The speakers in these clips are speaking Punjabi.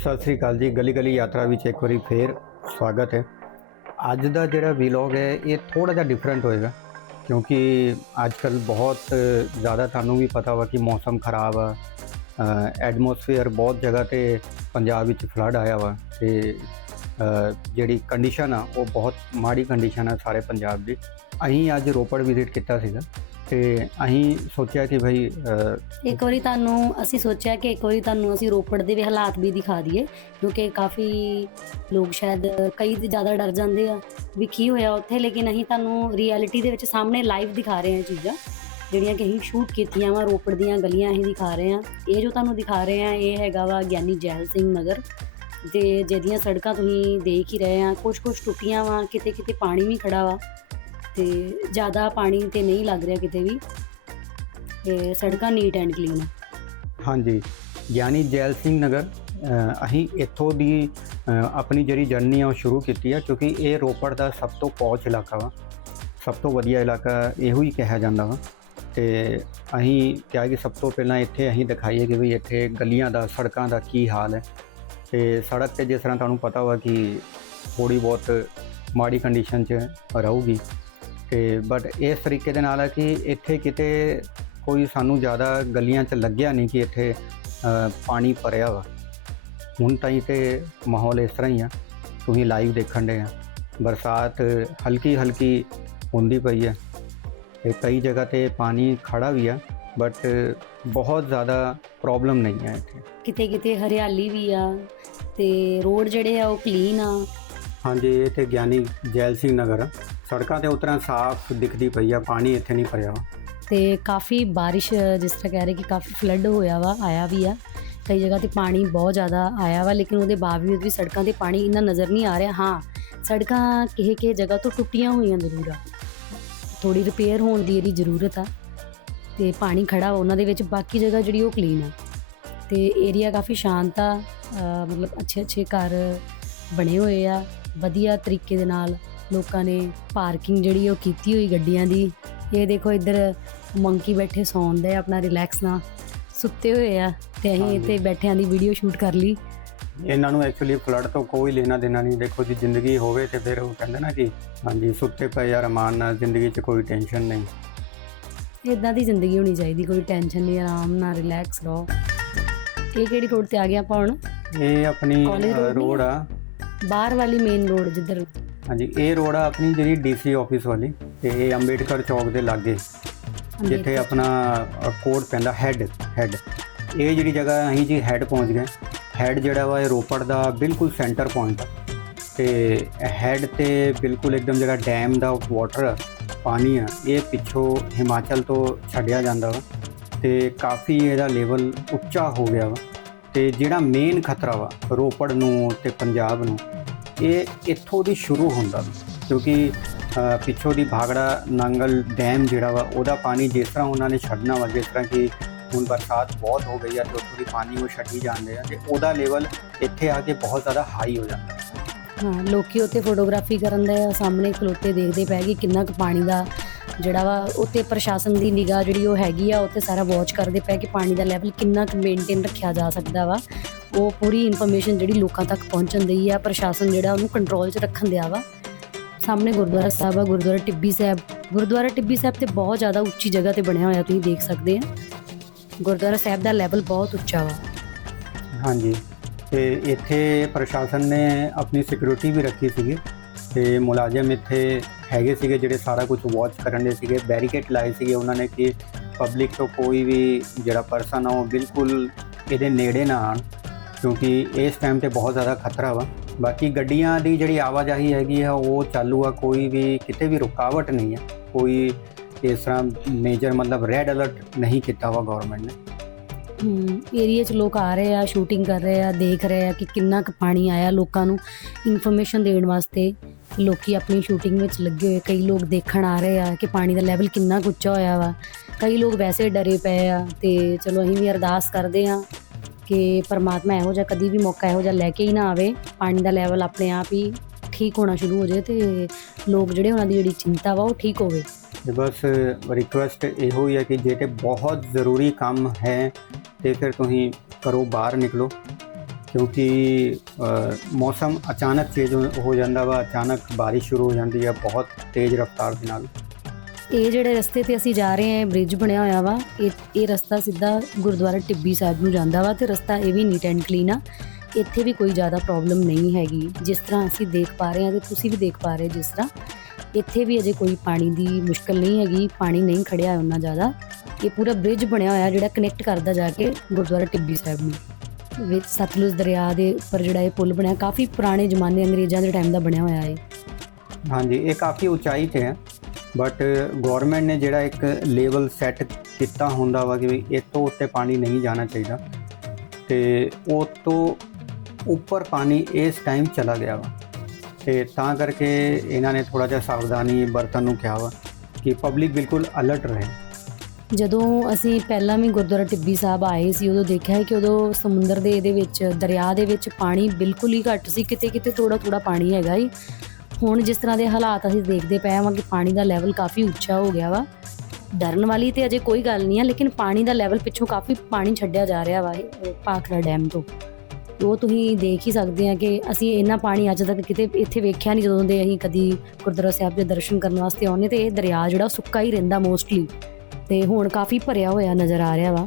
ਸਤਿ ਸ੍ਰੀ ਅਕਾਲ ਜੀ। ਗਲੀ ਗਲੀ ਯਾਤਰਾ ਵਿੱਚ ਇੱਕ ਵਾਰੀ ਫੇਰ ਸਵਾਗਤ ਹੈ। ਅੱਜ ਦਾ ਜਿਹੜਾ ਵਲੌਗ ਹੈ, ਇਹ ਥੋੜਾ ਜਿਹਾ ਡਿਫਰੈਂਟ ਹੋਏਗਾ ਕਿਉਂਕਿ ਅੱਜ ਕੱਲ ਬਹੁਤ ਜ਼ਿਆਦਾ ਤੁਹਾਨੂੰ ਵੀ ਪਤਾ ਵਾ ਕਿ ਮੌਸਮ ਖਰਾਬ ਆ। ਐਟਮੋਸਫੇਅਰ ਬਹੁਤ ਜਗ੍ਹਾ ਤੇ ਪੰਜਾਬ ਵਿੱਚ ਫਲੱਡ ਆਇਆ ਵਾ ਤੇ ਜਿਹੜੀ ਕੰਡੀਸ਼ਨ ਆ, ਉਹ ਬਹੁਤ ਮਾੜੀ ਕੰਡੀਸ਼ਨ ਆ ਸਾਰੇ ਪੰਜਾਬ ਦੀ। ਅਸੀਂ ਅੱਜ ਰੋਪੜ ਵਿਜ਼ਿਟ ਕੀਤਾ ਸੀਗਾ। ਤੇ ਅਸੀਂ ਸੋਚਿਆ ਕਿ ਭਾਈ ਇੱਕ ਵਾਰੀ ਤੁਹਾਨੂੰ, ਅਸੀਂ ਸੋਚਿਆ ਕਿ ਇੱਕ ਵਾਰੀ ਤੁਹਾਨੂੰ ਅਸੀਂ ਰੋਪੜ ਦੇ ਵੀ ਹਾਲਾਤ ਵੀ ਦਿਖਾ ਦਈਏ ਕਿਉਂਕਿ ਕਾਫੀ ਲੋਕ ਸ਼ਾਇਦ ਕਈ ਜ਼ਿਆਦਾ ਡਰ ਜਾਂਦੇ ਆ ਵੀ ਕੀ ਹੋਇਆ ਉੱਥੇ, ਲੇਕਿਨ ਅਸੀਂ ਤੁਹਾਨੂੰ ਰਿਐਲਿਟੀ ਦੇ ਵਿੱਚ ਸਾਹਮਣੇ ਲਾਈਵ ਦਿਖਾ ਰਹੇ ਹਾਂ ਚੀਜ਼ਾਂ, ਜਿਹੜੀਆਂ ਕਿ ਅਸੀਂ ਸ਼ੂਟ ਕੀਤੀਆਂ ਵਾ, ਰੋਪੜ ਦੀਆਂ ਗਲੀਆਂ ਅਸੀਂ ਦਿਖਾ ਰਹੇ ਹਾਂ। ਇਹ ਜੋ ਤੁਹਾਨੂੰ ਦਿਖਾ ਰਹੇ ਹਾਂ, ਇਹ ਹੈਗਾ ਵਾ ਗਿਆਨੀ ਜੈਲ ਸਿੰਘ ਨਗਰ, ਤੇ ਜਿਹਦੀਆਂ ਸੜਕਾਂ ਤੁਸੀਂ ਦੇਖ ਹੀ ਰਹੇ ਆ ਕੁਝ ਕੁਝ ਟੁੱਟੀਆਂ ਵਾ ਕਿਤੇ ਕਿਤੇ ਪਾਣੀ ਵੀ ਖੜਾ ਵਾ। ਤੇ ਜ਼ਿਆਦਾ ਪਾਣੀ ਤੇ ਨਹੀਂ ਲੱਗ ਰਿਹਾ ਕਿਤੇ ਵੀ। ਤੇ ਸੜਕਾਂ ਨੀਟ ਐਂਡ ਕਲੀਨ ਹਾਂਜੀ ਗਿਆਨੀ ਜੈਲ ਸਿੰਘ ਨਗਰ ਅਸੀਂ ਇੱਥੋਂ ਦੀ ਆਪਣੀ ਜਿਹੜੀ ਜਰਨੀ ਆ ਉਹ ਸ਼ੁਰੂ ਕੀਤੀ ਆ, ਕਿਉਂਕਿ ਇਹ ਰੋਪੜ ਦਾ ਸਭ ਤੋਂ ਪੌਚ ਇਲਾਕਾ ਵਾ। ਸਭ ਤੋਂ ਵਧੀਆ ਇਲਾਕਾ ਇਹੋ ਹੀ ਕਿਹਾ ਜਾਂਦਾ ਵਾ। ਤੇ ਅਸੀਂ ਕਿਹਾ ਕਿ ਸਭ ਤੋਂ ਪਹਿਲਾਂ ਇੱਥੇ ਅਸੀਂ ਦਿਖਾਈਏ ਕਿ ਵੀ ਇੱਥੇ ਗਲੀਆਂ ਦਾ, ਸੜਕਾਂ ਦਾ ਕੀ ਹਾਲ ਹੈ। ਤੇ ਸੜਕ ਤੇ ਜਿਸ ਤਰ੍ਹਾਂ ਤੁਹਾਨੂੰ ਪਤਾ ਵਾ ਕਿ ਥੋੜੀ ਬਹੁਤ ਮਾੜੀ ਕੰਡੀਸ਼ਨ 'ਚ ਰਹੂਗੀ। ਤੇ ਬਟ ਇਸ ਤਰੀਕੇ ਦੇ ਨਾਲ ਹੈ ਕਿ ਇੱਥੇ ਕਿਤੇ ਕੋਈ ਸਾਨੂੰ ਜ਼ਿਆਦਾ ਗਲੀਆਂ 'ਚ ਲੱਗਿਆ ਨਹੀਂ ਕਿ ਇੱਥੇ ਪਾਣੀ ਭਰਿਆ ਵਾ। ਹੁਣ ਤਾਈਂ ਤੇ ਮਾਹੌਲ ਇਸ ਤਰ੍ਹਾਂ ਹੀ ਆ। ਤੁਸੀਂ ਲਾਈਵ ਦੇਖਣ ਦੇ ਆ। ਬਰਸਾਤ ਹਲਕੀ ਹਲਕੀ ਹੁੰਦੀ ਪਈ ਹੈ ਤੇ ਕਈ ਜਗ੍ਹਾ ਤੇ ਪਾਣੀ ਖੜਾ ਵੀ ਆ ਬਟ ਬਹੁਤ ਜ਼ਿਆਦਾ ਪ੍ਰੋਬਲਮ ਨਹੀਂ ਆ ਇੱਥੇ। ਕਿਤੇ ਕਿਤੇ ਹਰਿਆਲੀ ਵੀ ਆ ਤੇ ਰੋਡ ਜਿਹੜੇ ਆ ਉਹ ਕਲੀਨ ਆ। ਹਾਂਜੀ ਇਹ ਤੇ ਗਿਆਨੀ ਜੈਲ ਸਿੰਘ ਨਗਰ। ਆ। ਸੜਕਾਂ ਤੇ ਉਤਰਾਂ ਸਾਫ਼ ਦਿਖਦੀ ਪਈ ਆ, ਪਾਣੀ ਇੱਥੇ ਨਹੀਂ ਭਰਿਆ। ਵਾ ਤੇ ਕਾਫੀ ਬਾਰਿਸ਼, ਜਿਸ ਤਰ੍ਹਾਂ ਕਹਿ ਰਹੇ ਕਿ ਕਾਫੀ ਫਲੱਡ ਹੋਇਆ ਵਾ, ਆਇਆ ਵੀ ਆ। ਕਈ ਜਗ੍ਹਾ ਤੇ ਪਾਣੀ ਬਹੁਤ ਜ਼ਿਆਦਾ ਆਇਆ ਵਾ, ਲੇਕਿਨ ਉਹਦੇ ਬਾਵਜੂਦ ਵੀ ਸੜਕਾਂ ਤੇ ਪਾਣੀ ਇੰਨਾ ਨਜ਼ਰ ਨਹੀਂ ਆ ਰਿਹਾ। ਹਾਂ, ਸੜਕਾਂ ਕਿਸੇ ਕਿਸੇ ਜਗ੍ਹਾ ਤੋਂ ਟੁੱਟੀਆਂ ਹੋਈਆਂ ਜ਼ਰੂਰ ਆ। ਥੋੜੀ ਰਿਪੇਅਰ ਹੋਣ ਦੀ ਇਹਦੀ ਜ਼ਰੂਰਤ ਆ। ਤੇ ਪਾਣੀ ਖੜਾ ਉਹਨਾਂ ਦੇ ਵਿੱਚ, ਬਾਕੀ ਜਗ੍ਹਾ ਜਿਹੜੀ ਉਹ ਕਲੀਨ ਆ। ਤੇ ਏਰੀਆ ਕਾਫੀ ਸ਼ਾਂਤ ਆ ਮਤਲਬ ਅੱਛੇ ਅੱਛੇ ਘਰ ਬਣੇ ਹੋਏ ਆ। ਵਧੀਆ ਤਰੀਕੇ ਦੇ ਨਾਲ ਲੋਕਾਂ ਨੇ ਪਾਰਕਿੰਗ ਜਿਹੜੀ ਉਹ ਕੀਤੀ ਹੋਈ ਗੱਡੀਆਂ ਦੀ। ਇਹ ਦੇਖੋ ਇੱਧਰ ਮੰਕੀ ਬੈਠੇ ਸੌਂਦੇ ਆ ਆਪਣਾ ਰਿਲੈਕਸ ਨਾਲ ਸੁੱਤੇ ਹੋਏ ਆ ਤੇ ਅਸੀਂ। ਇੱਥੇ ਬੈਠਿਆਂ ਦੀ ਵੀਡੀਓ ਸ਼ੂਟ ਕਰ ਲਈ। ਇਹਨਾਂ ਨੂੰ ਐਕਚੁਅਲੀ ਫਲੱਡ ਤੋਂ ਕੋਈ ਲੈਣਾ ਦੇਣਾ ਨਹੀਂ ਦੇਖੋ ਜੀ ਜ਼ਿੰਦਗੀ ਹੋਵੇ ਤੇ ਫਿਰ ਉਹ ਕਹਿੰਦੇ ਨਾ ਕਿ ਹਾਂਜੀ ਸੁੱਤੇ ਪਏ ਯਾਰ ਅਰਮਾਨ ਨਾਲ ਜ਼ਿੰਦਗੀ 'ਚ ਕੋਈ ਟੈਨਸ਼ਨ ਨਹੀਂ। ਇਦਾਂ ਦੀ ਜ਼ਿੰਦਗੀ ਹੋਣੀ ਚਾਹੀਦੀ ਕੋਈ ਟੈਨਸ਼ਨ ਨਹੀਂ ਆਰਾਮ ਨਾਲ ਰਿਲੈਕਸ ਰਹੋ। ਇਹ ਕਿਹੜੀ ਰੋਡ ਤੇ ਆ ਗਿਆ ਆਪਾਂ ਹੁਣ? ਇਹ ਆਪਣੀ ਰੋਡ ਆ। ਬਾਹਰ ਵਾਲੀ ਮੇਨ ਰੋਡ ਜਿੱਧਰ ਹਾਂਜੀ ਇਹ ਰੋਡ ਆ ਆਪਣੀ ਜਿਹੜੀ ਡੀਸੀ ਆਫਿਸ ਵਾਲੀ ਤੇ ਇਹ ਅੰਬੇਡਕਰ ਚੌਕ ਦੇ ਲਾਗੇ ਜਿੱਥੇ ਆਪਣਾ ਕੋਡ ਪੈਂਦਾ ਹੈੱਡ ਹੈੱਡ ਇਹ ਜਿਹੜੀ ਜਗ੍ਹਾ ਅਸੀਂ ਜੀ ਹੈੱਡ ਪਹੁੰਚ ਗਏ। ਹੈੱਡ ਜਿਹੜਾ ਵਾ ਇਹ ਰੋਪੜ ਦਾ ਬਿਲਕੁਲ ਸੈਂਟਰ ਪੁਆਇੰਟ ਆ। ਤੇ ਹੈੱਡ ਤੇ ਬਿਲਕੁਲ ਇੱਕਦਮ ਜਿਹੜਾ ਡੈਮ ਦਾ ਵਾਟਰ ਪਾਣੀ ਆ ਇਹ ਪਿੱਛੋਂ ਹਿਮਾਚਲ ਤੋਂ ਛੱਡਿਆ ਜਾਂਦਾ ਵਾ। ਤੇ ਕਾਫੀ ਇਹਦਾ ਲੈਵਲ ਉੱਚਾ ਹੋ ਗਿਆ ਵਾ। ਤੇ ਜਿਹੜਾ ਮੇਨ ਖਤਰਾ ਵਾ, ਰੋਪੜ ਨੂੰ ਤੇ ਪੰਜਾਬ ਨੂੰ, ਇਹ ਇੱਥੋਂ ਦੀ ਸ਼ੁਰੂ ਹੁੰਦਾ ਵਾ। ਕਿਉਂਕਿ ਪਿੱਛੋਂ ਦੀ ਭਾਗੜਾ ਨੰਗਲ ਡੈਮ ਜਿਹੜਾ ਵਾ, ਉਹਦਾ ਪਾਣੀ ਜਿਸ ਤਰ੍ਹਾਂ ਉਹਨਾਂ ਨੇ ਛੱਡਣਾ ਵਾ, ਜਿਸ ਤਰ੍ਹਾਂ ਕਿ ਹੁਣ ਬਰਸਾਤ ਬਹੁਤ ਹੋ ਗਈ ਆ ਤੇ ਉੱਥੋਂ ਦੀ ਪਾਣੀ ਉਹ ਛੱਡੀ ਜਾਂਦੇ ਆ ਤੇ ਉਹਦਾ ਲੈਵਲ ਇੱਥੇ ਆ ਕੇ ਬਹੁਤ ਜ਼ਿਆਦਾ ਹਾਈ ਹੋ ਜਾਂਦਾ। ਹਾਂ, ਲੋਕੀ ਉੱਥੇ ਫੋਟੋਗ੍ਰਾਫੀ ਕਰਨ ਦੇ ਸਾਹਮਣੇ ਖਲੋਤੇ ਦੇਖਦੇ ਪਏ ਕਿ ਕਿੰਨਾ ਕੁ ਪਾਣੀ ਦਾ ਜਿਹੜਾ ਵਾ ਉੱਤੇ ਪ੍ਰਸ਼ਾਸਨ ਦੀ ਨਿਗਾਹ ਜਿਹੜੀ ਉਹ ਹੈਗੀ ਆ ਉੱਤੇ ਸਾਰਾ ਵਾਚ ਕਰਦੇ ਪਏ ਕਿ ਪਾਣੀ ਦਾ ਲੈਵਲ ਕਿੰਨਾ ਕੁ ਮੇਨਟੇਨ ਰੱਖਿਆ ਜਾ ਸਕਦਾ ਵਾ। ਉਹ ਪੂਰੀ ਇਨਫੋਰਮੇਸ਼ਨ ਜਿਹੜੀ ਲੋਕਾਂ ਤੱਕ ਪਹੁੰਚਣ ਦੀ ਆ, ਪ੍ਰਸ਼ਾਸਨ ਜਿਹੜਾ ਉਹਨੂੰ ਕੰਟਰੋਲ 'ਚ ਰੱਖਣ ਦਿਆ ਵਾ। ਸਾਹਮਣੇ ਗੁਰਦੁਆਰਾ ਸਾਹਿਬ ਆ, ਗੁਰਦੁਆਰਾ ਟਿੱਬੀ ਸਾਹਿਬ। ਗੁਰਦੁਆਰਾ ਟਿੱਬੀ ਸਾਹਿਬ ਤੇ ਬਹੁਤ ਜ਼ਿਆਦਾ ਉੱਚੀ ਜਗ੍ਹਾ ਤੇ ਬਣਿਆ ਹੋਇਆ, ਤੁਸੀਂ ਦੇਖ ਸਕਦੇ ਆ। ਗੁਰਦੁਆਰਾ ਸਾਹਿਬ ਦਾ ਲੈਵਲ ਬਹੁਤ ਉੱਚਾ ਵਾ। ਹਾਂਜੀ, ਤੇ ਇੱਥੇ ਪ੍ਰਸ਼ਾਸਨ ਨੇ ਆਪਣੀ ਸਿਕਿਉਰਿਟੀ ਵੀ ਰੱਖੀ ਸੀਗੀ। ਤੇ ਮੁਲਾਜ਼ਮ ਇੱਥੇ ਹੈਗੇ ਸੀਗੇ ਜਿਹੜੇ ਸਾਰਾ ਕੁਝ ਵਾਚ ਕਰਨ ਦੇ ਸੀਗੇ ਬੈਰੀਕੇਡ ਲਾਏ ਸੀਗੇ ਉਹਨਾਂ ਨੇ ਕਿ ਪਬਲਿਕ ਤੋਂ ਕੋਈ ਵੀ ਜਿਹੜਾ ਪਰਸਨ ਆ ਉਹ ਬਿਲਕੁਲ ਇਹਦੇ ਨੇੜੇ ਨਾ ਆਣ, ਕਿਉਂਕਿ ਇਸ ਟਾਈਮ ਤੇ ਬਹੁਤ ਜ਼ਿਆਦਾ ਖਤਰਾ ਵਾ। ਬਾਕੀ ਗੱਡੀਆਂ ਦੀ ਜਿਹੜੀ ਆਵਾਜਾਈ ਹੈਗੀ ਆ, ਉਹ ਚਾਲੂ ਆ, ਕੋਈ ਵੀ ਕਿਤੇ ਵੀ ਰੁਕਾਵਟ ਨਹੀਂ ਆ। ਕੋਈ ਇਸ ਤਰ੍ਹਾਂ ਮੇਜਰ ਮਤਲਬ ਰੈੱਡ ਅਲਰਟ ਨਹੀਂ ਕੀਤਾ ਵਾ ਗਵਰਨਮੈਂਟ ਨੇ। ਹਮ ਏਰੀਆ 'ਚ ਲੋਕ ਆ ਰਹੇ ਆ ਸ਼ੂਟਿੰਗ ਕਰ ਰਹੇ ਆ, ਦੇਖ ਰਹੇ ਆ ਕਿ ਕਿੰਨਾ ਕੁ ਪਾਣੀ ਆਇਆ ਲੋਕਾਂ ਨੂੰ ਇਨਫੋਰਮੇਸ਼ਨ ਦੇਣ ਵਾਸਤੇ। ਲੋਕੀ ਆਪਣੀ ਸ਼ੂਟਿੰਗ ਵਿੱਚ ਲੱਗੇ ਹੋਏ, ਕਈ ਲੋਕ ਦੇਖਣ ਆ ਰਹੇ ਆ ਕਿ ਪਾਣੀ ਦਾ ਲੈਵਲ ਕਿੰਨਾ ਕੁ ਉੱਚਾ ਹੋਇਆ ਵਾ। ਕਈ ਲੋਕ ਵੈਸੇ ਡਰੇ ਪਏ ਆ ਤੇ ਚਲੋ ਅਸੀਂ ਵੀ ਅਰਦਾਸ ਕਰਦੇ ਆ ਕਿ ਪਰਮਾਤਮਾ ਇਹੋ ਜਿਹਾ ਕਦੀ ਵੀ ਮੌਕਾ ਇਹੋ ਜਿਹਾ ਲੈ ਕੇ ਹੀ ਨਾ ਆਵੇ। ਪਾਣੀ ਦਾ ਲੈਵਲ ਆਪਣੇ ਆਪ ਹੀ ਠੀਕ ਹੋਣਾ ਸ਼ੁਰੂ ਹੋ ਜਾਏ ਤੇ ਲੋਕ ਜਿਹੜੇ ਉਹਨਾਂ ਦੀ ਜਿਹੜੀ ਚਿੰਤਾ ਵਾ ਉਹ ਠੀਕ ਹੋਵੇ। ਤੇ ਬਸ ਰਿਕੁਐਸਟ ਇਹੋ ਹੀ ਹੈ ਕਿ ਜੇ ਤੇ ਬਹੁਤ ਜ਼ਰੂਰੀ ਕੰਮ ਹੈ ਤੇ ਫਿਰ ਤੁਸੀਂ ਕਰੋ ਬਾਹਰ ਨਿਕਲੋ। ਕਿਉਂਕਿ ਮੌਸਮ ਅਚਾਨਕ ਚੇਂਜ ਹੋ ਜਾਂਦਾ ਵਾ, ਅਚਾਨਕ ਬਾਰਿਸ਼ ਸ਼ੁਰੂ ਹੋ ਜਾਂਦੀ ਹੈ ਬਹੁਤ ਤੇਜ਼ ਰਫ਼ਤਾਰ ਦੇ ਨਾਲ। ਇਹ ਜਿਹੜੇ ਰਸਤੇ ਤੇ ਅਸੀਂ ਜਾ ਰਹੇ ਹਾਂ ਬ੍ਰਿਜ ਬਣਿਆ ਹੋਇਆ ਵਾ, ਇਹ ਇਹ ਰਸਤਾ ਸਿੱਧਾ ਗੁਰਦੁਆਰਾ ਟਿੱਬੀ ਸਾਹਿਬ ਨੂੰ ਜਾਂਦਾ ਵਾ ਤੇ ਰਸਤਾ ਇਹ ਵੀ ਨੀਟ ਐਂਡ ਕਲੀਨ ਆ। ਇੱਥੇ ਵੀ ਕੋਈ ਜ਼ਿਆਦਾ ਪ੍ਰੋਬਲਮ ਨਹੀਂ ਹੈਗੀ। ਜਿਸ ਤਰ੍ਹਾਂ ਅਸੀਂ ਦੇਖ ਪਾ ਰਹੇ ਹਾਂ ਤੇ ਤੁਸੀਂ ਵੀ ਦੇਖ ਪਾ ਰਹੇ ਜਿਸ ਤਰ੍ਹਾਂ, ਇੱਥੇ ਵੀ ਅਜੇ ਕੋਈ ਪਾਣੀ ਦੀ ਮੁਸ਼ਕਲ ਨਹੀਂ ਹੈਗੀ, ਪਾਣੀ ਨਹੀਂ ਖੜਿਆ ਉਹਨਾਂ ਜ਼ਿਆਦਾ। ਇਹ ਪੂਰਾ ਬ੍ਰਿਜ ਬਣਿਆ ਹੋਇਆ ਜਿਹੜਾ ਕਨੈਕਟ ਕਰਦਾ ਜਾ ਕੇ ਗੁਰਦੁਆਰਾ ਟਿੱਬੀ ਸਾਹਿਬ ਨੂੰ। ਵਿੱਚ ਸਤਲੁਜ ਦਰਿਆ ਦੇ ਉੱਪਰ ਜਿਹੜਾ ਇਹ ਪੁਲ ਬਣਿਆ, ਕਾਫੀ ਪੁਰਾਣੇ ਜ਼ਮਾਨੇ ਅੰਗਰੇਜ਼ਾਂ ਦੇ ਟਾਈਮ ਦਾ ਬਣਿਆ ਹੋਇਆ ਹੈ ਹਾਂਜੀ, ਇਹ ਕਾਫੀ ਉਚਾਈ ਤੇ ਹੈ ਬਟ ਗਵਰਨਮੈਂਟ ਨੇ ਜਿਹੜਾ ਇੱਕ ਲੈਵਲ ਸੈੱਟ ਕੀਤਾ ਹੁੰਦਾ ਵਾ ਕਿ ਵੀ ਇਹ ਤੋਂ ਉੱਤੇ ਪਾਣੀ ਨਹੀਂ ਜਾਣਾ ਚਾਹੀਦਾ ਤੇ ਉਹ ਤੋਂ ਉੱਪਰ ਪਾਣੀ ਇਸ ਟਾਈਮ ਚਲਾ ਗਿਆ ਵਾ। ਤੇ ਤਾਂ ਕਰਕੇ ਇਹਨਾਂ ਨੇ ਥੋੜਾ ਜਿਹਾ ਸਾਵਧਾਨੀ ਵਰਤਣ ਨੂੰ ਕਿਹਾ ਵਾ ਕਿ ਪਬਲਿਕ ਬਿਲਕੁਲ ਅਲਰਟ ਰਹੇ। ਜਦੋਂ ਅਸੀਂ ਪਹਿਲਾਂ ਵੀ ਗੁਰਦੁਆਰਾ ਟਿੱਬੀ ਸਾਹਿਬ ਆਏ ਸੀ, ਉਦੋਂ ਦੇਖਿਆ ਹੈ ਕਿ ਉਦੋਂ ਸਮੁੰਦਰ ਦੇ ਇਹਦੇ ਵਿੱਚ, ਦਰਿਆ ਦੇ ਵਿੱਚ ਪਾਣੀ ਬਿਲਕੁਲ ਹੀ ਘੱਟ ਸੀ ਕਿਤੇ ਕਿਤੇ ਥੋੜਾ ਥੋੜਾ ਪਾਣੀ ਹੈਗਾ ਹੀ ਹੁਣ ਜਿਸ ਤਰ੍ਹਾਂ ਦੇ ਹਾਲਾਤ ਅਸੀਂ ਦੇਖਦੇ ਪਏ ਹਾਂ ਕਿ ਪਾਣੀ ਦਾ ਲੈਵਲ ਕਾਫੀ ਉੱਚਾ ਹੋ ਗਿਆ ਵਾ। ਡਰਨ ਵਾਲੀ ਤੇ ਅਜੇ ਕੋਈ ਗੱਲ ਨਹੀਂ ਆ, ਲੇਕਿਨ ਪਾਣੀ ਦਾ ਲੈਵਲ ਪਿੱਛੋਂ ਕਾਫੀ ਪਾਣੀ ਛੱਡਿਆ ਜਾ ਰਿਹਾ ਵਾ ਇਹ ਪਾਖੜਾ ਡੈਮ ਤੋਂ। ਉਹ ਤੁਸੀਂ ਦੇਖ ਹੀ ਸਕਦੇ ਆ ਕਿ ਅਸੀਂ ਇੰਨਾ ਪਾਣੀ ਅੱਜ ਤੱਕ ਕਿਤੇ ਇੱਥੇ ਵੇਖਿਆ ਨਹੀਂ, ਜਦੋਂ ਦੇ ਅਸੀਂ ਕਦੀ ਗੁਰਦੁਆਰਾ ਸਾਹਿਬ ਦੇ ਦਰਸ਼ਨ ਕਰਨ ਵਾਸਤੇ ਆਉਂਦੇ ਤੇ ਇਹ ਦਰਿਆ ਜਿਹੜਾ ਉਹ ਸੁੱਕਾ ਹੀ ਰਹਿੰਦਾ ਮੋਸਟਲੀ ਤੇ ਹੁਣ ਕਾਫੀ ਭਰਿਆ ਹੋਇਆ ਨਜ਼ਰ ਆ ਰਿਹਾ ਵਾ।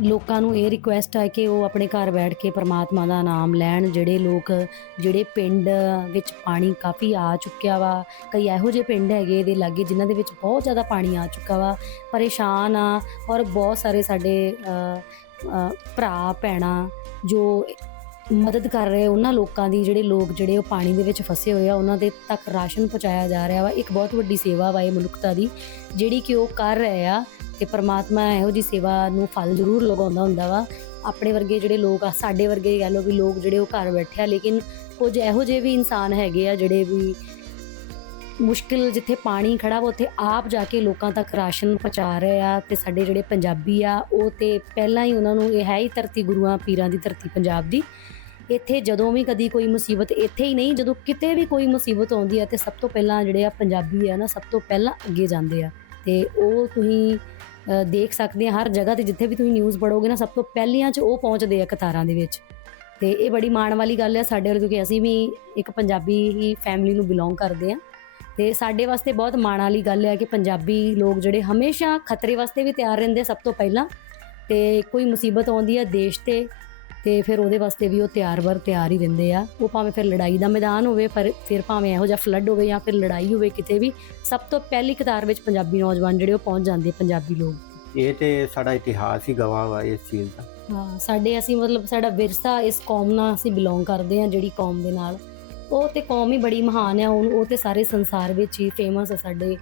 ਲੋਕਾਂ ਨੂੰ ਇਹ ਰਿਕੁਐਸਟ ਹੈ ਕਿ ਉਹ ਆਪਣੇ ਘਰ ਬੈਠ ਕੇ ਪ੍ਰਮਾਤਮਾ ਦਾ ਨਾਮ ਲੈਣ। ਜਿਹੜੇ ਲੋਕ, ਜਿਹੜੇ ਪਿੰਡ ਵਿੱਚ ਪਾਣੀ ਕਾਫੀ ਆ ਚੁੱਕਿਆ ਵਾ। ਕਈ ਇਹੋ ਜਿਹੇ ਪਿੰਡ ਹੈਗੇ ਇਹਦੇ ਲਾਗੇ ਜਿਨ੍ਹਾਂ ਦੇ ਵਿੱਚ ਬਹੁਤ ਜ਼ਿਆਦਾ ਪਾਣੀ ਆ ਚੁੱਕਾ ਵਾ। ਪਰੇਸ਼ਾਨ ਆ ਔਰ ਬਹੁਤ ਸਾਰੇ ਸਾਡੇ ਭਰਾ, ਭੈਣਾਂ ਜੋ ਮਦਦ ਕਰ ਰਹੇ ਉਹਨਾਂ ਲੋਕਾਂ ਦੀ, ਜਿਹੜੇ ਲੋਕ ਜਿਹੜੇ ਉਹ ਪਾਣੀ ਦੇ ਵਿੱਚ ਫਸੇ ਹੋਏ ਆ, ਉਹਨਾਂ ਦੇ ਤੱਕ ਰਾਸ਼ਨ ਪਹੁੰਚਾਇਆ ਜਾ ਰਿਹਾ ਵਾ। ਇੱਕ ਬਹੁਤ ਵੱਡੀ ਸੇਵਾ ਵਾ ਇਹ ਮਨੁੱਖਤਾ ਦੀ, ਜਿਹੜੀ ਕਿ ਉਹ ਕਰ ਰਹੇ ਆ ਤੇ ਪਰਮਾਤਮਾ ਇਹੋ ਜੀ ਸੇਵਾ ਨੂੰ ਫਲ ਜ਼ਰੂਰ ਲਗਾਉਂਦਾ ਹੁੰਦਾ ਵਾ। ਆਪਣੇ ਵਰਗੇ ਜਿਹੜੇ ਲੋਕ ਆ, ਸਾਡੇ ਵਰਗੇ ਕਹਿ ਲਓ ਵੀ ਲੋਕ ਜਿਹੜੇ ਉਹ ਘਰ ਬੈਠੇ ਆ, ਲੇਕਿਨ ਕੁਝ ਇਹੋ ਜਿਹੇ ਵੀ ਇਨਸਾਨ ਹੈਗੇ ਆ ਜਿਹੜੇ ਵੀ ਮੁਸ਼ਕਿਲ ਜਿੱਥੇ ਪਾਣੀ ਖੜਾ ਵਾ, ਉੱਥੇ ਆਪ ਜਾ ਕੇ ਲੋਕਾਂ ਤੱਕ ਰਾਸ਼ਨ ਪਹੁੰਚਾ ਰਹੇ ਆ ਤੇ ਸਾਡੇ ਜਿਹੜੇ ਪੰਜਾਬੀ ਆ, ਉਹ ਤੇ ਪਹਿਲਾਂ ਹੀ ਉਹਨਾਂ ਨੂੰ ਇਹ ਹੈ ਹੀ ਧਰਤੀ ਗੁਰੂਆਂ, ਪੀਰਾਂ ਦੀ ਧਰਤੀ ਪੰਜਾਬ ਦੀ। ਇੱਥੇ ਜਦੋਂ ਵੀ ਕਦੀ ਕੋਈ ਮੁਸੀਬਤ, ਇੱਥੇ ਹੀ ਨਹੀਂ, ਜਦੋਂ ਕਿਤੇ ਵੀ ਕੋਈ ਮੁਸੀਬਤ ਆਉਂਦੀ ਆ ਤੇ ਸਭ ਤੋਂ ਪਹਿਲਾਂ ਜਿਹੜੇ ਆ ਪੰਜਾਬੀ ਆ ਨਾ, ਸਭ ਤੋਂ ਪਹਿਲਾਂ ਅੱਗੇ ਜਾਂਦੇ ਆ। ਤੇ ਉਹ ਤੁਸੀਂ ਦੇਖ ਸਕਦੇ ਆ ਹਰ ਜਗ੍ਹਾ ਤੇ ਜਿੱਥੇ ਵੀ ਤੁਸੀਂ ਨਿਊਜ਼ ਪੜੋਗੇ ਨਾ, ਸਭ ਤੋਂ ਪਹਿਲੀਆਂ 'ਚ ਉਹ ਪਹੁੰਚਦੇ ਆ ਕਤਾਰਾਂ ਦੇ ਵਿੱਚ। ਤੇ ਇਹ ਬੜੀ ਮਾਣ ਵਾਲੀ ਗੱਲ ਹੈ ਸਾਡੇ ਵੱਲ, ਕਿਉਂਕਿ ਅਸੀਂ ਵੀ ਇੱਕ ਪੰਜਾਬੀ ਹੀ ਫੈਮਿਲੀ ਨੂੰ ਬਿਲੋਂਗ ਕਰਦੇ ਆ। ਤੇ ਸਾਡੇ ਵਾਸਤੇ ਬਹੁਤ ਮਾਣ ਵਾਲੀ ਗੱਲ ਹੈ ਕਿ ਪੰਜਾਬੀ ਲੋਕ ਜਿਹੜੇ ਹਮੇਸ਼ਾ ਖਤਰੇ ਵਾਸਤੇ ਵੀ ਤਿਆਰ ਰਹਿੰਦੇ ਸਭ ਤੋਂ ਪਹਿਲਾਂ। ਤੇ ਕੋਈ ਮੁਸੀਬਤ ਆਉਂਦੀ ਹੈ ਦੇਸ਼ ਤੇ ਤੇ ਫਿਰ ਉਹਦੇ ਵਾਸਤੇ ਵੀ ਉਹ ਤਿਆਰ ਵਰ ਤਿਆਰ ਹੀ ਰਹਿੰਦੇ ਆ। ਉਹ ਭਾਵੇਂ ਫਿਰ ਲੜਾਈ ਦਾ ਮੈਦਾਨ ਹੋਵੇ ਪਰ ਫਿਰ ਭਾਵੇਂ ਇਹੋ ਜਿਹਾ ਫਲੱਡ ਹੋਵੇ ਜਾਂ ਫਿਰ ਲੜਾਈ ਹੋਵੇ ਕਿਤੇ ਵੀ ਸਭ ਤੋਂ ਪਹਿਲੀ ਕਤਾਰ ਵਿੱਚ ਪੰਜਾਬੀ ਨੌਜਵਾਨ ਜਿਹੜੇ ਉਹ ਪਹੁੰਚ ਜਾਂਦੇ ਪੰਜਾਬੀ ਲੋਕ। ਇਹ ਤੇ ਸਾਡਾ ਇਤਿਹਾਸ ਹੀ ਗਵਾਹ ਵਾ ਇਸ ਚੀਜ਼ ਦਾ। ਹਾਂ ਸਾਡੇ ਅਸੀਂ ਮਤਲਬ ਸਾਡਾ ਵਿਰਸਾ ਇਸ ਕੌਮ ਨਾਲ ਅਸੀਂ ਬਿਲੋਂਗ ਕਰਦੇ ਹਾਂ ਜਿਹੜੀ ਕੌਮ ਦੇ ਨਾਲ। ਉਹ ਤੇ ਕੌਮ ਹੀ ਬੜੀ ਮਹਾਨ ਹੈ ਉਹ ਤੇ ਸਾਰੇ ਸੰਸਾਰ ਵਿੱਚ ਹੀ ਫੇਮਸ ਹੈ ਸਾਡੇ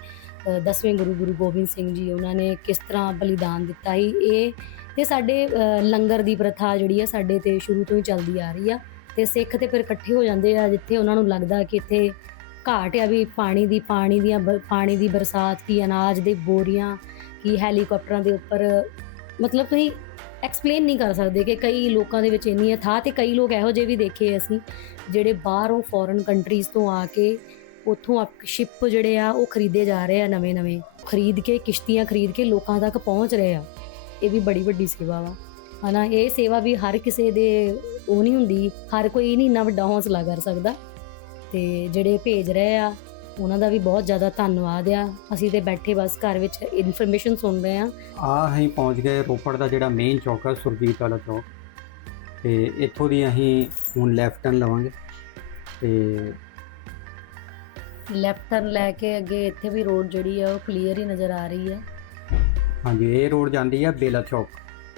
ਅ, ਦਸਵੇਂ ਗੁਰੂ ਗੁਰੂ ਗੋਬਿੰਦ ਸਿੰਘ ਜੀ ਉਹਨਾਂ ਨੇ ਕਿਸ ਤਰ੍ਹਾਂ ਬਲੀਦਾਨ ਦਿੱਤਾ ਸੀ ਇਹ ਤੇ ਸਾਡੇ ਲੰਗਰ ਦੀ ਪ੍ਰਥਾ ਜਿਹੜੀ ਆ ਸਾਡੇ ਤੇ ਸ਼ੁਰੂ ਤੋਂ ਹੀ ਚੱਲਦੀ ਆ ਰਹੀ ਆ। ਤੇ ਸਿੱਖ ਤੇ ਫਿਰ ਇਕੱਠੇ ਹੋ ਜਾਂਦੇ ਆ, ਜਿੱਥੇ ਉਹਨਾਂ ਨੂੰ ਲੱਗਦਾ ਕਿ ਇੱਥੇ ਘਾਟ ਆ ਵੀ ਪਾਣੀ ਦੀ, ਪਾਣੀ ਦੀਆਂ ਬ- ਪਾਣੀ ਦੀ ਬਰਸਾਤ, ਕੀ ਅਨਾਜ ਦੇ ਬੋਰੀਆਂ, ਕੀ ਹੈਲੀਕਾਪਟਰਾਂ ਦੇ ਉੱਪਰ। ਮਤਲਬ ਤੁਸੀਂ ਐਕਸਪਲੇਨ ਨਹੀਂ ਕਰ ਸਕਦੇ ਕਿ ਕਈ ਲੋਕਾਂ ਦੇ ਵਿੱਚ ਇੰਨੀ ਥਾਂ ਤੇ ਕਈ ਲੋਕ ਇਹੋ ਜਿਹੇ ਵੀ ਦੇਖੇ ਅਸੀਂ, ਜਿਹੜੇ ਬਾਹਰੋਂ ਫੋਰਨ ਕੰਟਰੀਜ਼ ਤੋਂ ਆ ਕੇ ਉੱਥੋਂ ਸ਼ਿਪ ਜਿਹੜੇ ਆ ਉਹ ਖਰੀਦੇ ਜਾ ਰਹੇ ਆ ਨਵੇਂ ਨਵੇਂ ਖਰੀਦ ਕੇ, ਕਿਸ਼ਤੀਆਂ ਖਰੀਦ ਕੇ ਲੋਕਾਂ ਤੱਕ ਪਹੁੰਚ ਰਹੇ ਆ। ਇਹ ਵੀ ਬੜੀ ਵੱਡੀ ਸੇਵਾ ਵਾ। ਹਨਾ ਇਹ ਸੇਵਾ ਵੀ ਹਰ ਕਿਸੇ ਦੇ ਉਹ ਨਹੀਂ ਹੁੰਦੀ ਹਰ ਕੋਈ ਨਹੀਂ ਇੰਨਾ ਵੱਡਾ ਹੌਸਲਾ ਕਰ ਸਕਦਾ। ਤੇ ਜਿਹੜੇ ਭੇਜ ਰਹੇ ਆ ਉਹਨਾਂ ਦਾ ਵੀ ਬਹੁਤ ਜ਼ਿਆਦਾ ਧੰਨਵਾਦ ਆ। ਅਸੀਂ ਤੇ ਬੈਠੇ ਬਸ ਘਰ ਵਿੱਚ ਇਨਫੋਰਮੇਸ਼ਨ ਸੁਣ ਰਹੇ ਆ। ਆ ਅਸੀਂ ਪਹੁੰਚ ਗਏ ਰੋਪੜ ਦਾ ਜਿਹੜਾ ਮੇਨ ਚੌਕ ਹੈ ਸੁਰਜੀਤ ਵਾਲਾ ਚੌਕ। ਤੇ ਇੱਥੋਂ ਦੀ ਅਸੀਂ ਹੁਣ ਲੈਫਟ ਟਰਨ ਲਵਾਂਗੇ। ਤੇ ਲੈਫਟ ਟਰਨ ਲੈ ਕੇ ਅੱਗੇ ਇੱਥੇ ਵੀ ਰੋਡ ਜਿਹੜੀ ਆ ਉਹ ਕਲੀਅਰ ਹੀ ਨਜ਼ਰ ਆ ਰਹੀ ਹੈ ਹਾਂਜੀ, ਇਹ ਰੋਡ ਜਾਂਦੀ ਹੈ ਬੇਲਾ ਚੌਕ